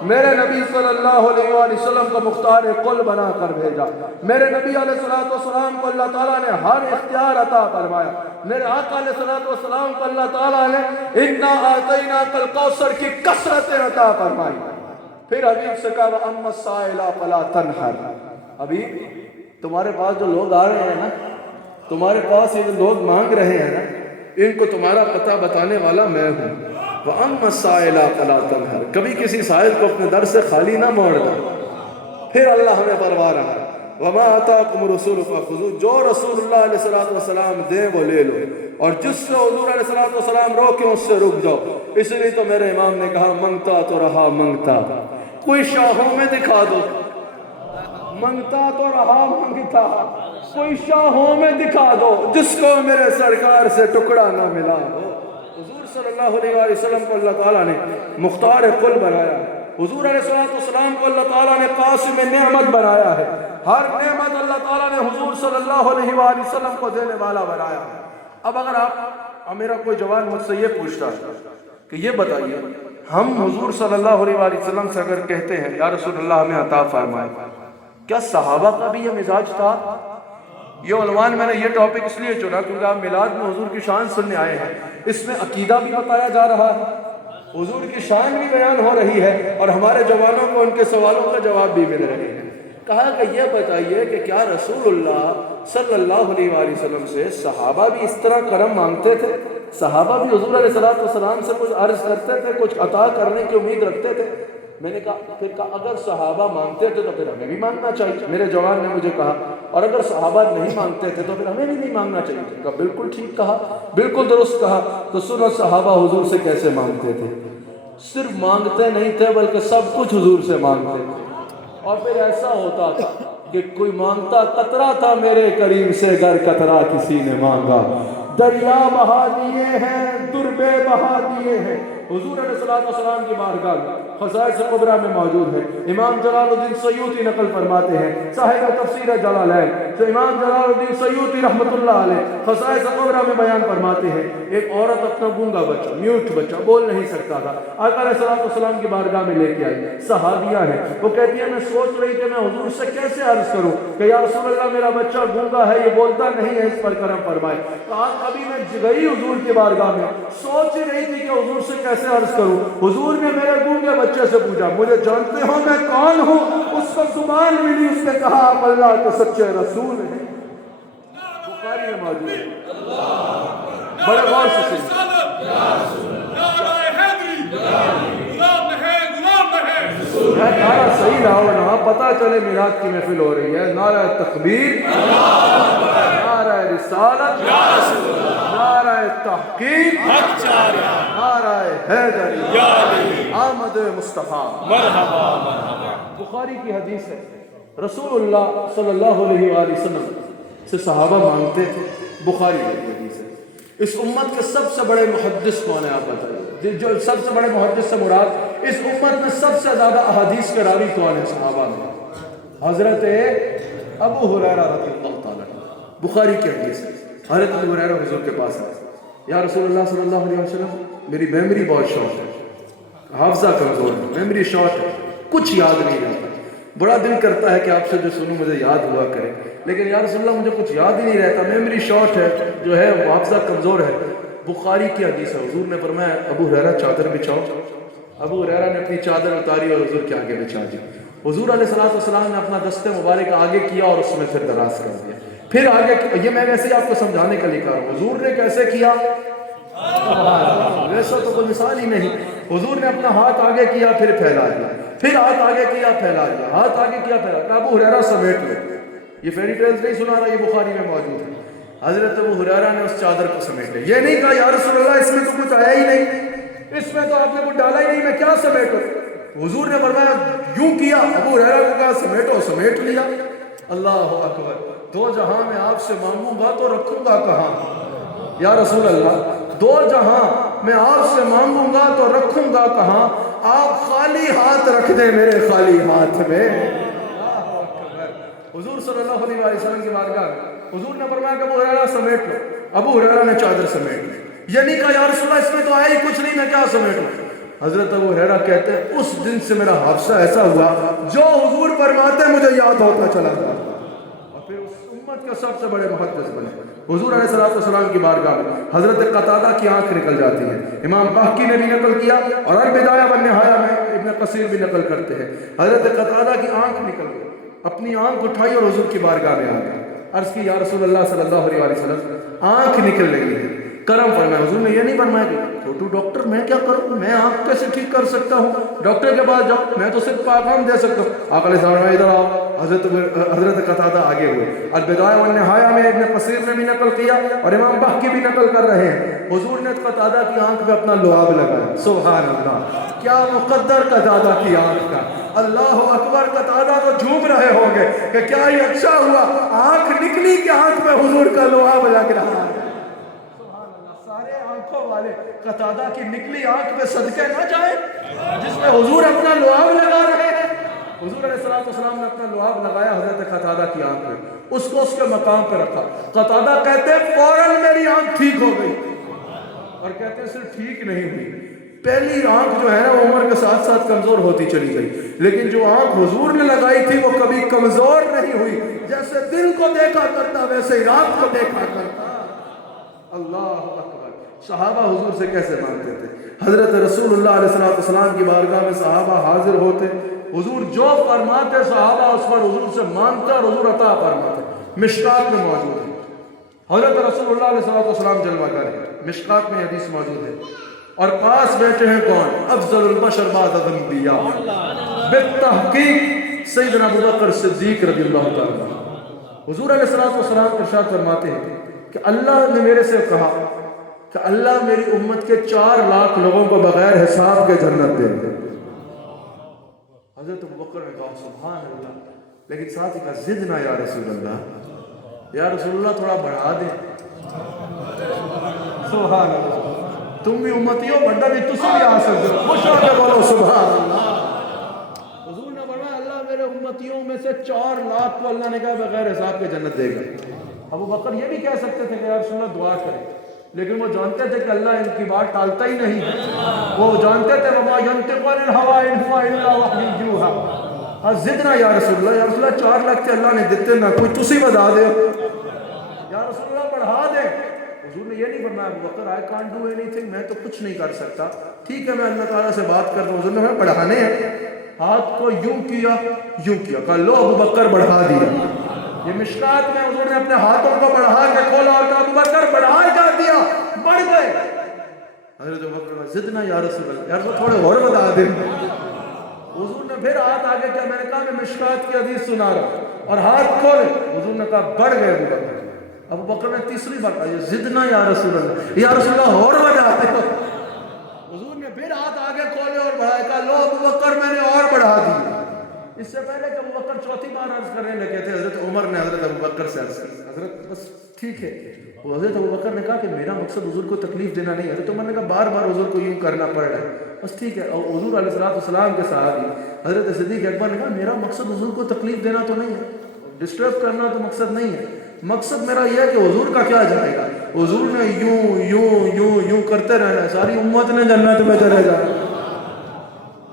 میرے نبی صلی اللہ علیہ وآلہ وسلم کو مختار کل بنا کر بھیجا۔ میرے نبی علیہ السلام کو اللہ تعالیٰ نے ہر اختیار عطا فرمایا۔ میرے آقا علیہ السلام کو اللہ تعالیٰ نے اِنَّا أَعْطَيْنَاكَ الْكَوْثَرَ کی کثرت عطا فرمائی۔ پھر حبیب سے کہا وَأَمَّا السَّائِلَ فَلَا تَنْهَرْ، حبیب تمہارے پاس جو لوگ آ رہے ہیں نا، تمہارے پاس یہ جو لوگ مانگ رہے ہیں نا، ان کو تمہارا پتہ بتانے والا میں ہوں۔ وَأَمَّا السَّائِلَ فَلَا تَنْهَرْ، کبھی کسی سائل کو اپنے در سے خالی نہ موڑنا۔ پھر اللہ ہمیں پروا رہا ہے وَمَا آتَاكُمُ الرَّسُولُ فَخُذُوهُ، جو رسول اللہ علیہ السلام دیں وہ لے لو، اور جس سے حضور علیہ السلام روکیں اس سے رک جاؤ۔ اس لیے تو میرے امام نے کہا منگتا تو رہا منگتا، کوئی شاہوں میں دکھا دو، منگتا تو رہا منگتا، کوئی شاہوں میں دکھا دو، جس کو میرے سرکار سے ٹکڑا نہ ملا ہو۔ حضور صلی اللہ علیہ وسلم کو اللہ تعالیٰ نے مختار کل بنایا ہے۔ حضور علیہ السلام کو اللہ تعالیٰ نے قاسم نعمت بنایا ہے۔ ہر نعمت اللہ تعالیٰ نے حضور صلی اللہ علیہ وسلم کو دینے والا بنایا ہے۔ اب اگر آپ میرا کوئی جوان مجھ سے یہ پوچھتا ہے کہ یہ بتائیے ہم حضور صلی اللہ علیہ وسلم سے اگر کہتے ہیں یا رسول اللہ ہمیں عطا فرمائے، کیا صحابہ کا بھی یہ مزاج تھا؟ یہ عنوان میں نے یہ ٹاپک اس لیے چنا کیونکہ آپ میلاد میں حضور کی شان سننے آئے ہیں، اس میں عقیدہ بھی بتایا جا رہا ہے، حضور کی شان بھی بیان ہو رہی ہے، اور ہمارے جوانوں کو ان کے سوالوں کا جواب بھی مل رہے ہیں۔ کہا کہ یہ بتائیے کہ کیا رسول اللہ صلی اللہ علیہ وسلم سے صحابہ بھی اس طرح کرم مانگتے تھے؟ صحابہ بھی حضور علیہ السلام سے کچھ عرض کرتے تھے، کچھ عطا کرنے کی امید رکھتے تھے؟ میں نے کہا اگر صحابہ مانگتے تھے تو پھر ہمیں بھی مانگنا چاہیے۔ میرے جوان نے مجھے کہا اور اگر صحابہ نہیں مانگتے تھے تو پھر ہمیں بھی نہیں مانگنا چاہیے۔ کہا بالکل ٹھیک کہا، بالکل درست کہا۔ تو سنو صحابہ حضور سے کیسے مانگتے تھے؟ صرف مانگتے نہیں تھے بلکہ سب کچھ حضور سے مانگتے تھے، اور پھر ایسا ہوتا تھا کہ کوئی مانگتا قطرہ تھا میرے کریم سے، گر قطرہ کسی نے مانگا، دریا بہا دیے ہیں دربے بہا دیے ہیں۔ حضور علیہ السلام کی بارگاہ خصائص کبریٰ میں موجود ہے۔ امام جلال الدین سیوطی نقل فرماتے ہیں، صاحب تفسیر جلالین جو امام جلال الدین سیوطی رحمۃ اللہ علیہ خصائص کبریٰ میں بیان فرماتے ہیں، ایک عورت اپنا گونگا بچہ، میوٹ بچہ، بول نہیں سکتا تھا، آقا علیہ السلام کی بارگاہ میں لے کے آئی، صحابیہ ہے، وہ کہتی ہے میں سوچ رہی کہ میں حضور سے کیسے عرض کروں کہ یا رسول اللہ میرا بچہ گونگا ہے، یہ بولتا نہیں ہے، اس پر کرم فرمائے۔ کہا کبھی میں گئی حضور کی بارگاہ میں، سوچ ہی رہی تھی کہ حضور سے کیسے عرض کروں، حضور نے میرے گونگے بچے سے پوچھا مجھے جانتے ہو میں کون ہوں؟ اس کو زبان ملی، اس نے کہا آپ اللہ کے سچے رسول ہیں۔ بخاری میں موجود ہے، بڑے غور سے سنیں۔ نعرہ صحیح لاؤ نا، پتہ چلے میلاد کی محفل ہو رہی ہے۔ نعرہ تکبیر، نعرہ رسالت، نعرہ تحقیق، نعرہ حیدری، آمد مصطفیٰ، بخاری کی حدیث ہے، رسول اللہ صلی اللہ علیہ وآلہ وسلم سے صحابہ مانگتے تھے۔ بخاری کی حدیث ہے۔ اس امت کے سب سے بڑے محدث کون ہیں آپ بتائیے؟ جو سب سے بڑے محدث سے مراد اس امت میں سب سے زیادہ احادیث کے راوی کون ہیں صحابہ میں؟ حضرت ابو ہریرہ رضی اللہ تعالیٰ عنہ، بخاری کی حدیث ہے۔ حضرت ابو ہریرہ حضور کے پاس ہے، یا رسول اللہ صلی اللہ علیہ وسلم میری میموری بہت شارٹ ہے، حافظہ کمزور ہے، میموری شارٹ ہے، کچھ یاد نہیں رہتا، بڑا دل کرتا ہے کہ آپ سے جو سنوں مجھے یاد ہوا کرے، لیکن یا رسول اللہ مجھے کچھ یاد ہی نہیں رہتا، میموری شارٹ ہے، جو ہے حافظہ کمزور ہے۔ بخاری کی حدیث ہے، حضور نے فرمایا ابو ہریرہ چادر بچھاؤ۔ ابو ہریرہ نے اپنی چادر اتاری اور حضور کے آگے بچھا دی۔ حضور علیہ السلام نے اپنا دست مبارک آگے کیا اور اس میں پھر دراز کر دیا، پھر آگے یہ میں ویسے ہی آپ کو سمجھانے کے لیے کہا ہوں حضور نے کیسے کیا، ویسا تو کوئی مثال ہی نہیں. حضور نے اپنا ہاتھ آگے کیا پھر پھیلا دیا، پھر ہاتھ آگے کیا پھیلا دیا، ہاتھ آگے کیا پھیلا دیا. ابو ہریرہ سمیٹ لو، یہ فیری ٹیلز نہیں سنا رہا، یہ بخاری میں موجود ہے. حضرت ابو ہریرہ نے اس چادر کو سمیٹ لیا. یہ نہیں کہا یا رسول اللہ اس میں تو کچھ آیا ہی نہیں، اس میں تو آپ نے کچھ ڈالا ہی نہیں، میں کیا سمیٹوں. حضور نے فرمایا یوں کیا، ابو ہریرہ کو کہا سمیٹو، سمیٹ لیا. اللہ اکبر. دو جہاں میں آپ سے مانگوں گا تو رکھوں گا کہاں یا رسول اللہ، دو جہاں میں آپ سے مانگوں گا تو رکھوں گا کہاں، آپ خالی ہاتھ رکھ دیں میرے خالی ہاتھ میں. حضور صلی اللہ علیہ وسلم کی بارگاہ حضور نے فرمایا کہ ابو ہریرہ سمیٹ لو. ابو ہریرہ نے چادر سمیٹ لی. یہ نہیں کہا یا رسول اللہ اس میں تو آیا ہی کچھ نہیں، میں کیا سمیٹوں. حضرت ابو ہریرہ کہتے ہیں اس دن سے میرا حادثہ ایسا ہوا جو حضور فرماتے مجھے یاد ہوتا چلا گیا، اور پھر اس امت کے سب سے بڑے محدث بنے. حضور علیہ السلام کی بارگاہ میں حضرت قتادہ کی آنکھ نکل جاتی ہے. امام باقی نے بھی نقل کیا اور البدایہ والنہایہ میں ابن کثیر بھی نقل کرتے ہیں. حضرت قتادہ کی آنکھ نکل گئی، اپنی آنکھ اٹھائی اور حضور کی بارگاہ میں آ گئے. عرض کی یا رسول اللہ صلی اللہ علیہ وسلم آنکھ نکل رہی ہے، کرم فرمایا. حضور نے یہ نہیں فرمایا کہ چھوٹو ڈاکٹر میں کیا کروں، میں آنکھ کیسے ٹھیک کر سکتا ہوں، ڈاکٹر کے پاس جاؤ، میں تو صرف پیغام دے سکتا ہوں. آقا علیہ السلام ادھر آؤ. حضرت قتادہ آگے ہوئے. البدایہ والنہایہ میں ابن کثیر نے بھی نقل کیا اور امام باقی بھی نقل کر رہے ہیں. حضور نے قتادہ کی آنکھ پہ اپنا لعاب لگایا. سبحان اللہ، کیا مقدر قتادہ کی آنکھ کا. اللہ اکبر. قتادہ تو جھوم رہے ہوں گے کہ کیا یہ اچھا ہوا آنکھ نکلی کہ آنکھ پہ حضور کا لعاب لگ رہا ہے. سارے آنکھوں والے قتادہ کی نکلی آنکھ پہ صدقے نہ جائیں جس میں حضور اپنا لعاب لگا رہے ہیں. حضور علیہ السلام نے اپنا لعاب لگایا حضرت قتادہ کی آنکھ پہ، اس کو اس کے مقام پہ رکھا. قتادہ کہتے ہیں فوراً میری آنکھ ٹھیک ہو گئی، اور کہتے ہیں صرف ٹھیک نہیں ہوئی، پہلی آنکھ جو ہے نا وہ عمر کے ساتھ ساتھ کمزور ہوتی چلی گئی، لیکن جو آنکھ حضور نے لگائی تھی وہ کبھی کمزور نہیں ہوئی. جیسے دن کو دیکھا کرتا ویسے ہی رات کو دیکھا کرتا. اللہ اکبر. صحابہ حضور سے کیسے مانگتے تھے. حضرت رسول اللہ علیہ السلام کی بارگاہ میں صحابہ حاضر ہوتے، حضور جو فرماتے صحابہ اس پر حضور سے مانگتے اور حضور عطا فرماتے. مشکات میں موجود ہے حضرت رسول اللہ علیہ السلام جلوہ گر ہے، مشکات میں حدیث موجود ہے. اور پاس بیٹھے ہیں کون؟ افضل البشر بعد الانبیاء بالتحقیق سیدنا ابوبکر صدیق رضی اللہ تعالیٰ. حضور علیہ السلام ارشاد فرماتے ہیں کہ اللہ نے میرے سے کہا کہ اللہ میری امت کے 4 لاکھ لوگوں کو بغیر حساب کے جنت دے دے. حضرت ابوبکر نے کہا سبحان اللہ، لیکن ساتھ ہی کہا زدنا یا رسول اللہ، یا رسول اللہ تھوڑا بڑھا دے. سبحان اللہ. تم بھی امتی ہو، بڑا بھی تسی بھی آ سکتے ہو، خوش ہو کے بولو سبحان اللہ. حضور نے فرمایا اللہ میرے امتیوں میں سے 4 لاکھ کو اللہ نے کہا بغیر حساب کے جنت دے گا. ابو بکر یہ بھی کہہ سکتے تھے کہ یا رسول اللہ دعا کریں، لیکن وہ جانتے تھے کہ اللہ ان کی بات ٹالتا ہی نہیں. وہ جانتے تھے وما ينطق عن الهوى ان هو الا وحی یوحى. زدنا یا رسول اللہ، یا رسول اللہ 4 لاکھ تے اللہ نے دیتے نہ کوئی تسی بتا دے، یا رسول اللہ بڑھا دے. حضور نے یہ نہیں فرمایا ابو بکر I can't do anything، میں تو کچھ نہیں کر سکتا، ٹھیک ہے میں اللہ تعالیٰ سے بات کرتا ہوں. حضور نے بڑھانے ہیں، ہاتھ کو یوں کیا یوں کیا، کہا لو ابو بکر بڑھا دیا. یہ مشکات میں حضور نے اپنے ہاتھوں کو بڑھا کے کھولا اور کہا ابو بکر بڑھا کر دیا، بڑھ گئے. حضرت ابو بکر نے زدنا یا رسول اللہ، یا رسول تھوڑے اور بتا دیں. حضور نے پھر ہاتھ آگے کیا، میں نے کہا میں مشکات کی حدیث سنا رہا ہوں، اور ہاتھ کھولے. حضور نے کہا بڑھ گئے ابو بکر. ابو بکر نے تیسری بار کہا زدنا یا رسول اللہ، یا رسول اللہ اور بڑھا دے. حضور نے پھر ہاتھ آگے کھولے اور بڑھائے، کہا لو ابو بکر میں نے اور بڑھا دی. اس سے پہلے کہ ابو بکر چوتھی بار عرض کرنے لگے تھے، حضرت عمر نے حضرت ابو بکر سے عرض کی حضرت بس ٹھیک ہے. وہ حضرت ابو بکر نے کہا کہ میرا مقصد حضور کو تکلیف دینا نہیں ہے. حضرت عمر نے کہا بار بار حضور کو یوں کرنا پڑ رہا ہے، بس ٹھیک ہے. اور حضور علیہ السلام کے صحابی حضرت صدیق اکبر نے کہا میرا مقصد حضور کو تکلیف دینا تو نہیں ہے، ڈسٹرب کرنا تو مقصد نہیں ہے، مقصد میرا یہ ہے کہ حضور کا کیا جائے گا. حضور نے یوں یوں یوں یوں کرتے رہنا ہے، ساری امت نے جنت میں چلے جانا.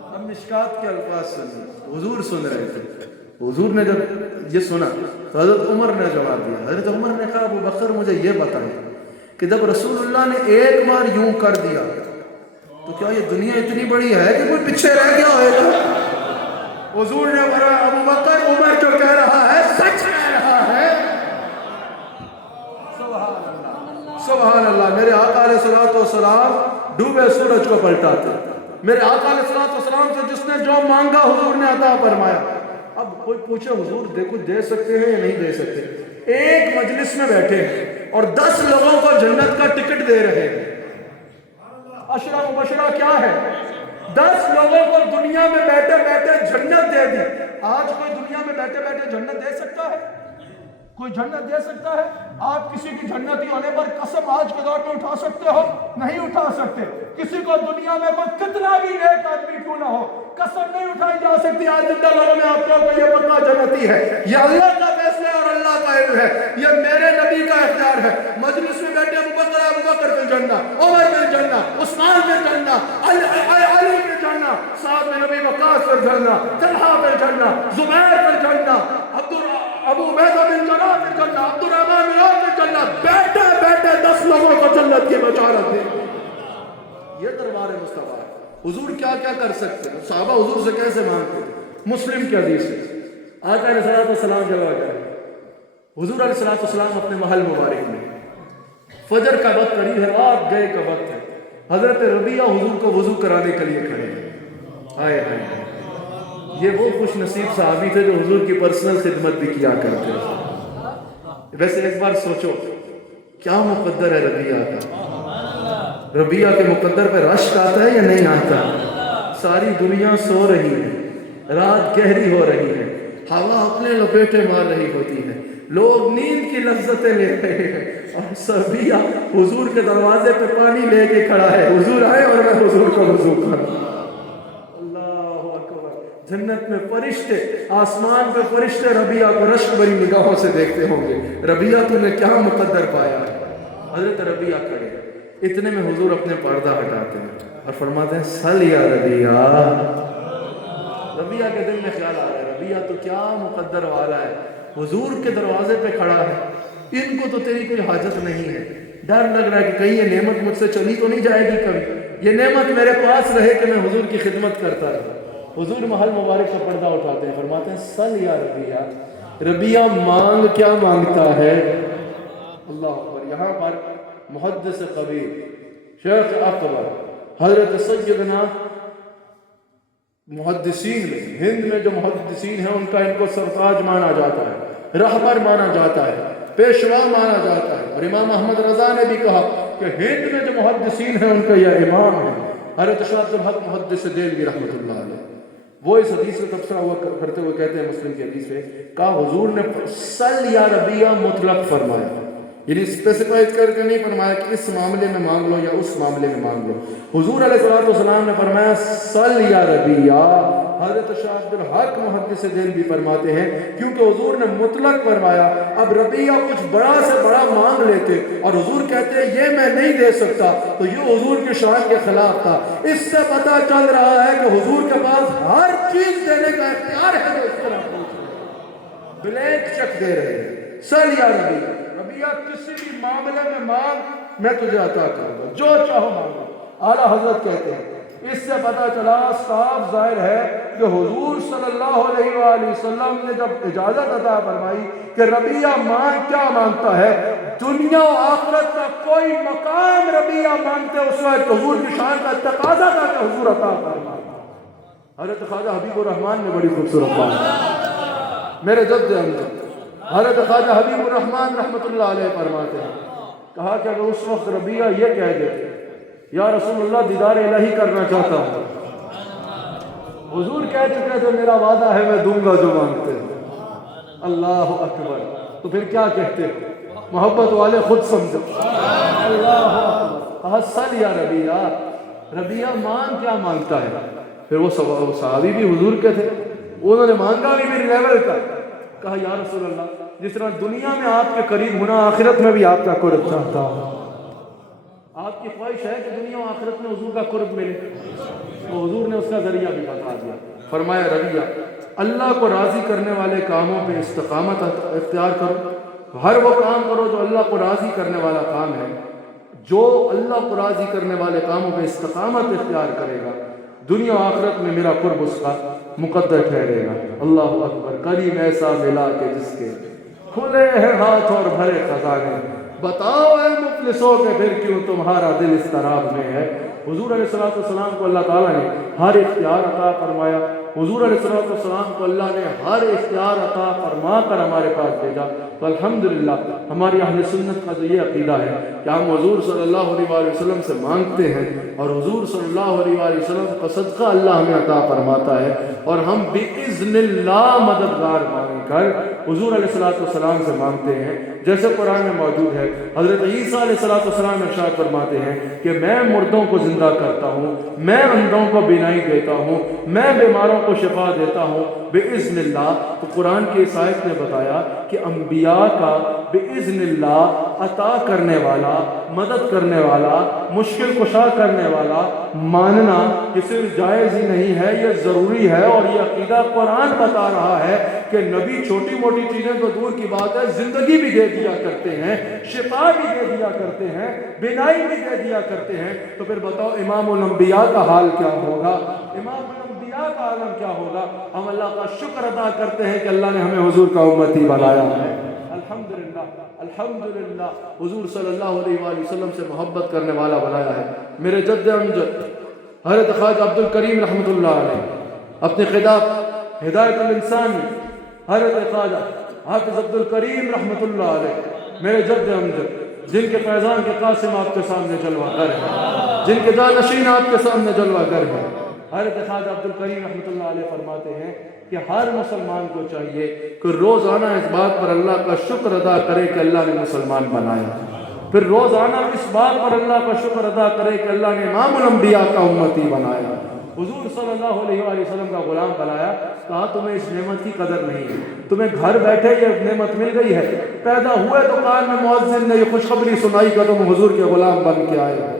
اب مشکات کے الفاظ سن حضور سن رہے تھے. حضور نے جب یہ سنا تو حضرت عمر نے جواب دیا. حضرت عمر نے کہا ابو بکر مجھے یہ بتائیں کہ جب رسول اللہ نے ایک بار یوں کر دیا تو کیا یہ دنیا اتنی بڑی ہے کہ کوئی پیچھے رہ گیا ہوئے گا. حضور نے فرمایا ابو بکر عمر جو کہہ رہا ہے سچ کہہ رہا ہے. سبحان اللہ. میرے آقا علیہ الصلوۃ والسلام ڈوبے سورج کو پلٹاتے. میرے آقا علیہ الصلوۃ والسلام سے جس نے جو مانگا حضور نے عطا فرمایا. اب کوئی پوچھے حضور دیکھو دے سکتے ہیں یا نہیں دے سکتے؟ ایک مجلس میں بیٹھے ہیں اور 10 لوگوں کو جنت کا ٹکٹ دے رہے ہیں. عشرہ مبشرہ کیا ہے؟ 10 لوگوں کو دنیا میں بیٹھے بیٹھے جنت دے دی. آج کوئی دنیا میں بیٹھے بیٹھے جنت دے سکتا ہے؟ کوئی جنت دے سکتا ہے؟ آپ کسی کی جنتی ہونے پر قسم آج کے دور میں اٹھا سکتے ہو؟ نہیں اٹھا سکتے. کسی کو دنیا میں کوئی کتنا بھی نیک آدمی کیوں نہ ہو قسم نہیں اٹھائی جا سکتی آج زندہ لوگوں میں آپ کو یہ پکا جنتی ہے. یہ اللہ کا فیصلہ اور اللہ کا علم ہے. یہ میرے نبی کا اختیار ہے. مجلس میں بیٹھے ابو بکر فی الجنہ، عمر فی الجنہ، عثمان فی الجنہ، علی فی الجنہ، سعد بن ابی وقاص فی الجنہ، طلحہ فی الجنہ، زبیر فی الجنہ، ابو عبیدہ بن جراح فی الجنہ، عبد الرحمن بن عوف فی الجنہ. بیٹھے بیٹھے 10 لوگوں کو جنت کی بشارت دی. یہ دربار مصطفیٰ ہے. حضور کیا کیا کر سکتے ہیں؟ صحابہ حضور سے کیسے مانگتے تھے؟ مسلم کی حدیث ہے. آقا علیہ الصلوۃ والسلام جب آ گئے حضور علیہ الصلوۃ والسلام اپنے محل مبارک میں فجر کا وقت قریب ہے، رات گئے کا وقت ہے. حضرت ربیعہ حضور کو وضو کرانے کے لیے کھڑے ہیں. آئے آئے یہ وہ خوش نصیب صحابی تھے جو حضور کی پرسنل خدمت بھی کیا کرتے تھے. ویسے ایک بار سوچو کیا مقدر ہے ربیعہ کا. ربیعہ کے مقدر پہ رشک آتا ہے یا نہیں آتا؟ ساری دنیا سو رہی ہے، رات گہری ہو رہی ہے، ہوا اپنے لپیٹے مار رہی ہوتی ہے، لوگ نیند کی لذتیں لے رہے ہیں اور ربیعہ حضور کے دروازے پہ پانی لے کے کھڑا ہے. حضور آئے اور میں حضور کو وضو کروں. اللہ اکبر. جنت میں فرشتے، آسمان پہ فرشتے ربیعہ کو رشک بھری نگاہوں سے دیکھتے ہوں گے. ربیعہ تو نے کیا مقدر پایا ہے. حضرت ربیعہ کھڑے اتنے میں حضور اپنے پردہ ہٹاتے ہیں اور فرماتے ہیں سل یا ربیعہ. ربیعہ کے دل میں خیال آ رہا ہے ربیعہ تو کیا مقدر والا ہے، حضور کے دروازے پہ کھڑا ہے، ان کو تو تیری کوئی حاجت نہیں ہے. ڈر لگ رہا ہے کہ کہیں یہ نعمت مجھ سے چلی تو نہیں جائے گی کبھی، یہ نعمت میرے پاس رہے کہ میں حضور کی خدمت کرتا رہا. حضور محل مبارک کا پردہ اٹھاتے ہیں، فرماتے ہیں سل یا ربیعہ. ربیعہ مانگ کیا مانگتا ہے؟ اللہ اکبر. یہاں پر محدث قبیر شیخ اکبر حضرت سیدنا محدثین میں ہند میں جو محدثین ہیں ان کا ان کو سرتاج مانا جاتا ہے، رہبر مانا جاتا ہے، پیشوا مانا جاتا ہے. اور امام احمد رضا نے بھی کہا کہ ہند میں جو محدثین ہیں ان کا یہ امام ہے. حضرت شاہ عبد الحق محدث دہلوی رحمۃ اللہ علیہ وہ اس حدیث کا تبصرہ ہوا کرتے ہوئے کہتے ہیں مسلم کی حدیث میں کہا حضور نے سل یا ربیعہ مطلق فرمایا، یعنی اسپیسیفائز کر کے نہیں فرمایا کہ اس معاملے میں مانگ لو یا اس معاملے میں مانگ لو. حضور علیہ الصلوۃ والسلام نے فرمایا سل یا ربیعہ. حضرت شاہ عبد الحق محدث دہلوی فرماتے ہیں کیونکہ حضور نے مطلق فرمایا، اب ربیعہ کچھ بڑا سے بڑا مانگ لیتے اور حضور کہتے ہیں یہ میں نہیں دے سکتا تو یہ حضور کی شان کے خلاف تھا. اس سے پتہ چل رہا ہے کہ حضور کے پاس ہر چیز دینے کا اختیار ہے جو اس طرح پوچھ بلینک چیک دے رہے ہیں. سل یا ربیعہ. ربیعہ کسی بھی معاملے میں مانگ میں تجھے عطا کروں گا، جو چاہو مانگو. اعلیٰ حضرت کہتے ہیں اس سے پتہ چلا صاف ظاہر ہے کہ حضور صلی اللہ علیہ وآلہ وسلم نے جب اجازت عطا فرمائی کہ ربیعہ مانگ کیا مانگتا ہے، دنیا و آخرت کا کوئی مقام ربیعہ مانگتے اس وقت حضور کی شان کا تقاضا تھا کہ حضور عطا فرمائے. حضرت خواجہ حبیب الرحمن نے بڑی خوبصورت بات میرے جد امجد حضرت خواجہ حبیب الرحمن رحمۃ اللہ علیہ فرماتے ہیں کہا کہ اگر اس وقت ربیعہ یہ کہہ دیتے یا رسول اللہ دیدار الہی کرنا چاہتا ہوں، حضور کہہ چکے تھے میرا وعدہ ہے میں دوں گا جو مانگتے ہیں. اللہ اکبر. تو پھر کیا کہتے ہو؟ محبت والے خود سمجھو. اللہ اکبر. سل یا ربیعہ. ربیعہ مانگ کیا مانگتا ہے؟ پھر وہ صحابی بھی حضور کے تھے، انہوں نے مانگا بھی میری لیول کا. کہا یا رسول اللہ جس طرح دنیا میں آپ کے قریب ہونا آخرت میں بھی آپ کا قرب چاہتا ہوں. آپ کی خواہش ہے کہ دنیا و آخرت میں حضور کا قرب ملے. تو حضور نے اس کا ذریعہ بھی بتا دیا. فرمایا ربیعہ اللہ کو راضی کرنے والے کاموں پہ استقامت اختیار کرو. ہر وہ کام کرو جو اللہ کو راضی کرنے والا کام ہے. جو اللہ کو راضی کرنے والے کاموں پہ استقامت اختیار کرے گا دنیا و آخرت میں میرا قرب اس کا مقدر ٹھہرے گا. اللہ اکبر. کریم ایسا ملا کہ جس کے کھلے ہیں ہاتھ اور بھرے خزانے، بتاؤ اے مفلسوں کہ پھر کیوں تمہارا دل اس طرح میں ہے۔ حضور علیہ السلام کو اللہ تعالیٰ نے ہر اختیار عطا فرمایا، حضور علیہ السلام کو اللہ نے ہر اختیار عطا فرما کر ہمارے پاس بھیجا۔ تو الحمدللہ ہماری اہل سنت کا تو یہ عقیدہ ہے کہ ہم حضور صلی اللہ علیہ وسلم سے مانگتے ہیں اور حضور صلی اللہ علیہ وسلم کا صدقہ اللہ ہمیں عطا فرماتا ہے، اور ہم بِإِذْنِ اللہ مددگار مانگ کر حضور علیہ السلام سے مانگتے ہیں۔ جیسے قرآن میں موجود ہے، حضرت عیسیٰ علیہ السلام ارشاد فرماتے ہیں کہ میں مردوں کو زندہ کرتا ہوں، میں اندھوں کو بینائی دیتا ہوں، میں بیماروں کو شفا دیتا ہوں بِإِذْنِ اللہ۔ تو قرآن کی اس آیت نے بتایا کہ انبیاء کا بِإِذْنِ اللہ عطا کرنے والا، مدد کرنے والا، مشکل کشا کرنے والا ماننا یہ صرف جائز ہی نہیں ہے، یہ ضروری ہے۔ اور یہ عقیدہ قرآن بتا رہا ہے کہ نبی چھوٹی موٹی چیزیں تو دور کی بات ہے، زندگی بھی دے دیا کرتے ہیں، شفا بھی دے دیا کرتے ہیں، بینائی بھی دے دیا کرتے ہیں۔ تو پھر بتاؤ امام الانبیاء کا حال کیا ہوگا، امام الانبیاء کا عالم کیا ہوگا۔ ہم اللہ کا شکر ادا کرتے ہیں کہ اللہ نے ہمیں حضور کا امتی بنایا ہے۔ الحمدللہ الحمدللہ حضور صلی اللہ علیہ وآلہ وسلم سے محبت کرنے والا بنایا ہے۔ میرے جد امجد حضرت خواجہ عبد الکریم رحمۃ اللہ علیہ اپنے خطاب ہدایت الانسان میں حضرت خواجہ حافظ عبد الکریم رحمۃ اللہ علیہ میرے جد امجد، جن کے فیضان کے قاسم آپ کے سامنے جلوہ گر ہے، جن کے جانشین آپ کے سامنے جلوہ گر ہے، حضرت خواجہ عبد الکریم رحمۃ اللہ علیہ فرماتے ہیں کہ ہر مسلمان کو چاہیے کہ روزانہ اس بات پر اللہ کا شکر ادا کرے کہ اللہ نے مسلمان بنایا، پھر روزانہ اس بات پر اللہ کا شکر ادا کرے کہ اللہ نے امام الانبیاء کا امتی بنایا، حضور صلی اللہ علیہ وآلہ وسلم کا غلام بنایا۔ کہا تمہیں اس نعمت کی قدر نہیں ہے، تمہیں گھر بیٹھے یہ نعمت مل گئی ہے، پیدا ہوئے تو کان میں مؤذن نے یہ خوشخبری سنائی کہ تم حضور کے غلام بن کے آئے ہو۔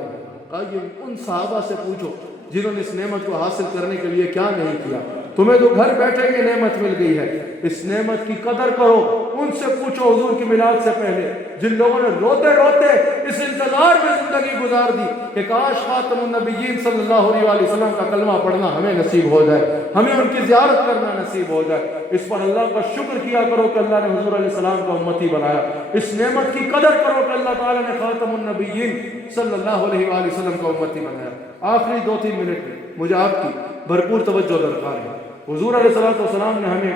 کہا یہ ان صحابہ سے پوچھو جنہوں نے اس نعمت کو حاصل کرنے کے لیے کیا نہیں کیا، تمہیں تو گھر بیٹھے یہ نعمت مل گئی ہے، اس نعمت کی قدر کرو۔ ان سے پوچھو حضور کی میلاد سے پہلے جن لوگوں نے روتے روتے اس انتظار میں زندگی گزار دی کہ کاش خاتم النبیین صلی اللہ علیہ وسلم کا کلمہ پڑھنا ہمیں نصیب ہو جائے، ہمیں ان کی زیارت کرنا نصیب ہو جائے۔ اس پر اللہ کا شکر کیا کرو کہ اللہ نے حضور علیہ السلام کا امتی بنایا، اس نعمت کی قدر کرو کہ اللہ تعالیٰ نے خاتم النبیین صلی اللہ علیہ وسلم کا امتی بنایا۔ آخری 2-3 منٹ میں مجھے آپ کی بھرپور توجہ درکار ہے۔ حضور علیہ السلام نے ہمیں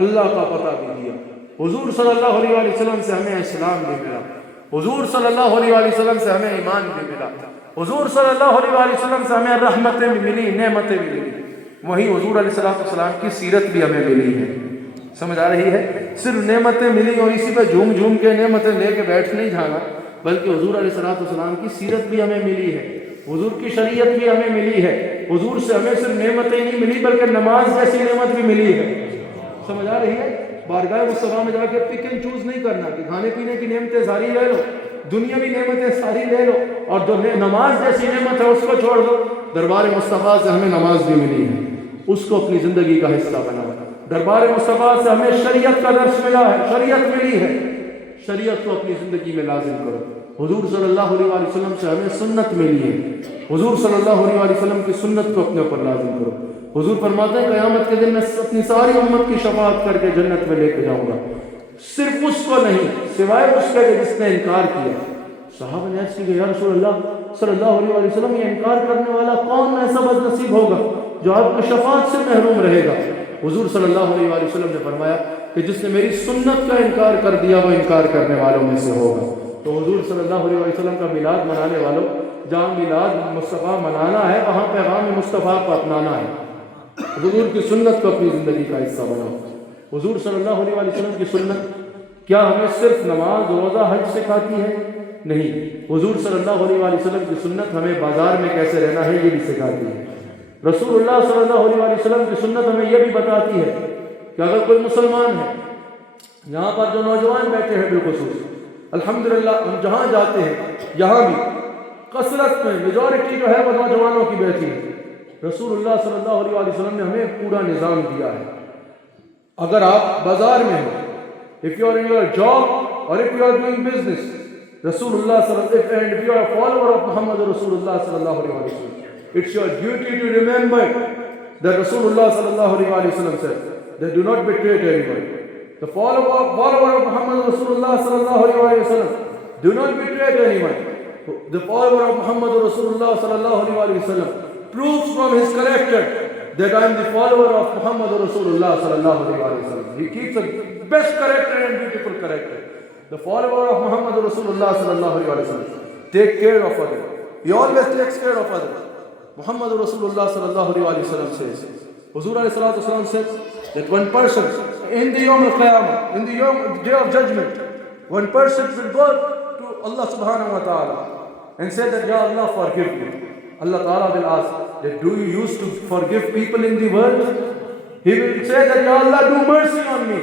اللہ کا پتہ بھی دیا، حضور صلی اللہ علیہ وسلم سے ہمیں اسلام بھی ملا، حضور صلی اللہ علیہ وسلم سے ہمیں ایمان بھی ملا، حضور صلی اللہ علیہ وسلم سے ہمیں رحمتیں بھی ملی، نعمتیں بھی ملی، وہیں حضور علیہ السلام کی سیرت بھی ہمیں ملی ہے۔ سمجھ آ رہی ہے؟ صرف نعمتیں ملی اور اسی پہ جھوم جھوم کے نعمتیں لے کے بیٹھ نہیں جانا، بلکہ حضور علیہ السلام کی سیرت بھی ہمیں ملی ہے، حضور کی شریعت بھی ہمیں ملی ہے، حضور سے ہمیں صرف نعمتیں نہیں ملی بلکہ نماز جیسی نعمت بھی ملی ہے۔ سمجھ آ رہی ہے؟ بارگاہ مصطفیٰ میں جا کے پک اینڈ چوز نہیں کرنا کہ کھانے پینے کی نعمتیں ساری لے لو، دنیاوی نعمتیں ساری لے لو، اور جو نماز جیسی نعمت ہے اس کو چھوڑ دو۔ دربار مصطفیٰ سے ہمیں نماز بھی ملی ہے، اس کو اپنی زندگی کا حصہ بناؤ۔ دربار مصطفیٰ سے ہمیں شریعت کا درس ملا ہے، شریعت ملی ہے، شریعت کو اپنی زندگی میں لازم کرو۔ حضور صلی اللہ علیہ وسلم سے ہمیں سنت ملی ہے، حضور صلی اللہ علیہ وسلم کی سنت کو اپنے اوپر لازم کرو۔ حضور فرماتے ہیں قیامت کے دن میں اپنی ساری امت کی شفاعت کر کے جنت میں لے کے جاؤں گا، صرف اس کو نہیں سوائے اس کے جس نے انکار کیا۔ صحابہ نے عرض کی کہ یا رسول اللہ صلی اللہ علیہ وسلم یہ انکار کرنے والا کون ایسا بد نصیب ہوگا جو آپ کی شفاعت سے محروم رہے گا؟ حضور صلی اللہ علیہ وسلم نے فرمایا کہ جس نے میری سنت کا انکار کر دیا وہ انکار کرنے والوں میں سے ہوگا۔ تو حضور صلی اللہ علیہ وسلم کا میلاد منانے والوں، جہاں میلاد مصطفیٰ منانا ہے وہاں پیغام مصطفیٰ کو اپنانا ہے، حضور کی سنت کو اپنی زندگی کا حصہ بناؤ۔ حضور صلی اللہ علیہ وسلم کی سنت کیا ہمیں صرف نماز روزہ حج سکھاتی ہے؟ نہیں، حضور صلی اللہ علیہ وسلم کی سنت ہمیں بازار میں کیسے رہنا ہے یہ بھی سکھاتی ہے۔ رسول اللہ صلی اللہ علیہ وسلم کی سنت ہمیں یہ بھی بتاتی ہے کہ اگر کوئی مسلمان ہے، یہاں پر جو نوجوان بیٹھے ہیں بالخصوص، الحمدللہ ہم جہاں جاتے ہیں یہاں بھی کثرت میں میجورٹی جو ہے وہ نوجوانوں کی بیٹھی ہے۔ رسول اللہ صلی اللہ علیہ وسلم نے ہمیں پورا نظام دیا ہے۔ اگر آپ بازار میں ہو، if you are in your job or if you are doing business, رسول اللہ صلی اللہ علیہ وسلم, and if you are a follower of Muhammad Rasulullah صلی اللہ علیہ وسلم, it's your duty to remember that Rasulullah صلی اللہ علیہ وسلم said that do not betray anyone. The follower of Muhammad Rasulullah صلی اللہ علیہ وسلم Do not betray anyone. The follower of Muhammad Rasulullah sallallahu alaihi wasallam proves from his character that I am the follower of Muhammad Rasulullah sallallahu alaihi wasallam. He keeps the best character and beautiful character. The follower of Muhammad Rasulullah sallallahu alaihi wasallam take care of others. He always takes care of others. Muhammad Rasulullah sallallahu alaihi wasallam says, Huzur alayhi salatu wasallam says that one person in the Yawm al-Qiyamah, in the day of judgment, one person will go to Allah subhanahu wa ta'ala and say that, Ya Allah, forgive me. Allah ta'ala will ask that, do you used to forgive people in the world? He will say that, Ya Allah, do mercy on me.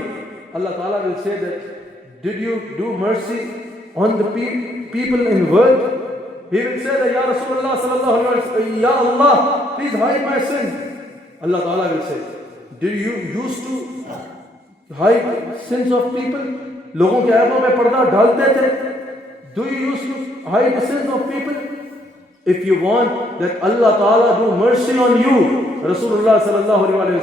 Allah ta'ala will say that, did you do mercy on the people in the world? He will say that, Ya Rasulullah sallallahu alaihi wasallam, Ya Allah, please hide my sins. Allah ta'ala will say, did you used to hide sins of people? لوگوں کے عیبوں میں پردہ ڈالتے تھے. Do you used to hide the sins of people? If you want that Allah ta'ala do mercy on you, Rasulullah sallallahu alaihi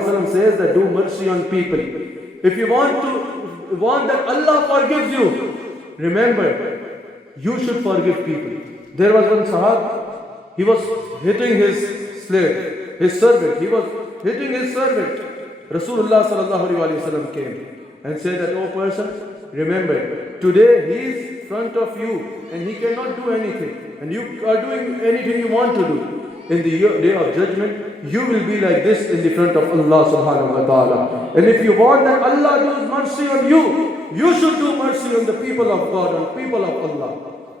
wasallam says that do mercy on people. If you want that Allah forgives you, remember, you should forgive people. There was one Sahab, he was hitting his slave, his servant. He was hitting his servant. Rasulullah sallallahu alaihi wasallam came and said that, oh person, remember, today he is in front of you and he cannot do anything. And you are doing anything you want to do. In the day of judgment, you will be like this in the front of Allah subhanahu wa ta'ala. And if you want that Allah does mercy on you, you should do mercy on the people of God, on people of Allah.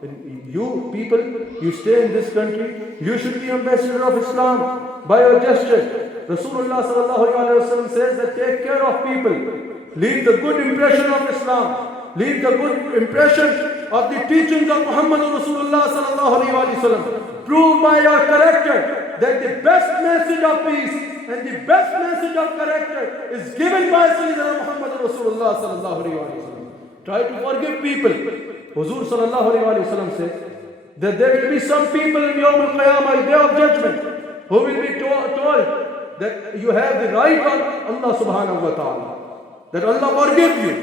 And you people, you stay in this country, you should be ambassador of Islam by your gesture. Rasulullah sallallahu alaihi wasallam says that take care of people. Leave the good impression of Islam. Leave the good impression of the teachings of Muhammad Rasulullah sallallahu alaihi wasallam. Prove by your character that the best message of peace and the best message of character is given by Sayyidina Muhammad Rasulullah sallallahu alaihi wasallam. Try to forgive people. Huzur sallallahu alaihi wasallam says that there will be some people in Yawm al-Qiyamah, day of judgment, who will be told that you have the right on Allah subhanahu wa ta'ala, that Allah forgive you.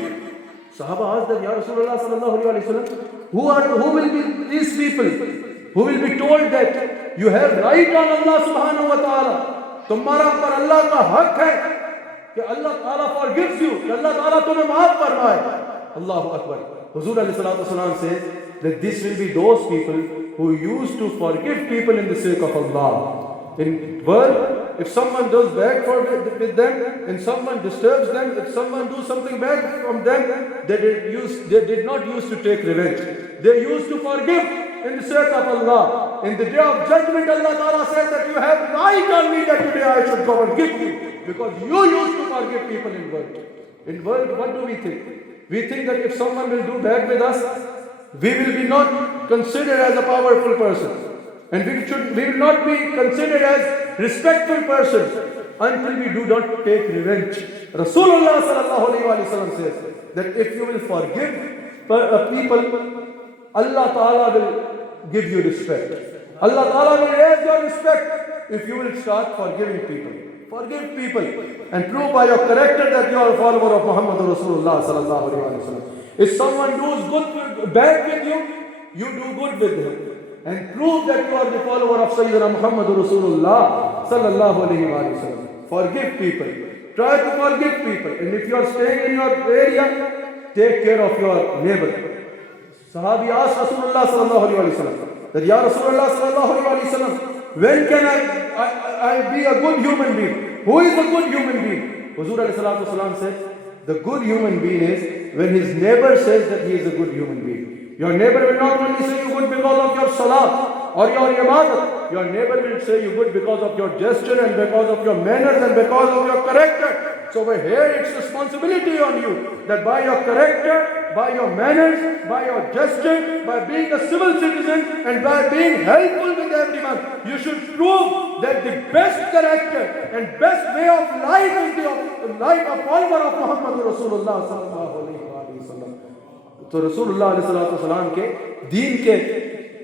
Sahaba asked that, Ya Rasulullah sallallahu alaihi wasallam, who will be these people who will be told that you have right on Allah subhanahu wa ta'ala, tumhara par Allah ka haq hai کہ Allah ta'ala forgives you, کہ Allah ta'ala تمہیں معاف فرمائے. Allahu Akbar. Huzur alayhi salatu wasalam says that this will be those people who used to forgive people in the sake of Allah. In world, if someone does bad with them, and someone disturbs them, if someone do something bad from them, they did not use to take revenge. They used to forgive in the sake of Allah. In the day of judgment, Allah Ta'ala says that you have right on me that today I should go and give you, because you used to forgive people in world. In world, what do we think? We think that if someone will do bad with us, we will be not considered as a powerful person. And we will not be considered as respectful persons until we do not take revenge. Rasulullah sallallahu alaihi wasallam says that if you will forgive people, Allah Ta'ala will give you respect. Allah Ta'ala will raise your respect if you will start forgiving people. Forgive people and prove by your character that you are a follower of Muhammad Rasulullah sallallahu alaihi wasallam. If someone does bad with you, you do good with him. And prove that you are the follower of Sayyidina Muhammad Rasulullah sallallahu alaihi wasallam. Forgive people. Try to forgive people. And if you are staying in your area, take care of your neighbor. Sahabi asked Rasulullah sallallahu alaihi wasallam that, Ya Rasulullah sallallahu alaihi wasallam, when can I be a good human being? Who is a good human being? Huzur alayhi salatu wasalam said, the good human being is when his neighbor says that he is a good human being. Your neighbor will not only say you good because of your salah or your ibadat. Your neighbor will say you good because of your gesture and because of your manners and because of your character. So over here it's responsibility on you that by your character, by your manners, by your gesture, by being a civil citizen and by being helpful with everyone, you should prove that the best character and best way of life is the life of follower of Muhammad Rasulullah sallallahu alaihi wasallam. تو رسول اللہ علیہ السلام کے دین کے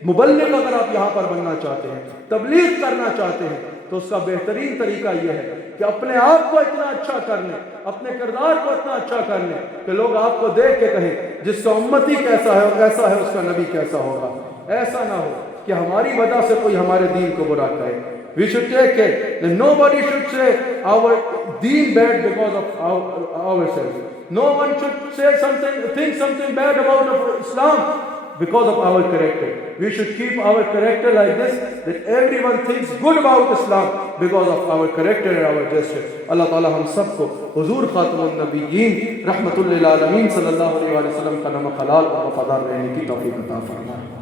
مبلغ اگر آپ یہاں پر بننا چاہتے ہیں, تبلیغ کرنا چاہتے ہیں, تو اس کا بہترین طریقہ یہ ہے کہ اپنے آپ کو اتنا اچھا کر لیں، اپنے کردار کو اتنا اچھا کر لیں کہ لوگ آپ کو دیکھ کے کہیں جس کا امتی کیسا ہے کیسا ہے اس کا نبی کیسا ہوگا۔ ایسا نہ ہو کہ ہماری وجہ سے کوئی ہمارے دین کو برا کہے۔ We should take care that nobody should say our deen bad because of ourselves. No one should think something bad about Islam because of our character. We should keep our character like this, that everyone thinks good about Islam because of our character and our gesture. اللہ تعالی ہم سب کو حضور خاتم النبیین رحمت للعالمین صلی اللہ علیہ وسلم کا نام حلال اور وفادار رہنے کی توفیق عطا فرمائے۔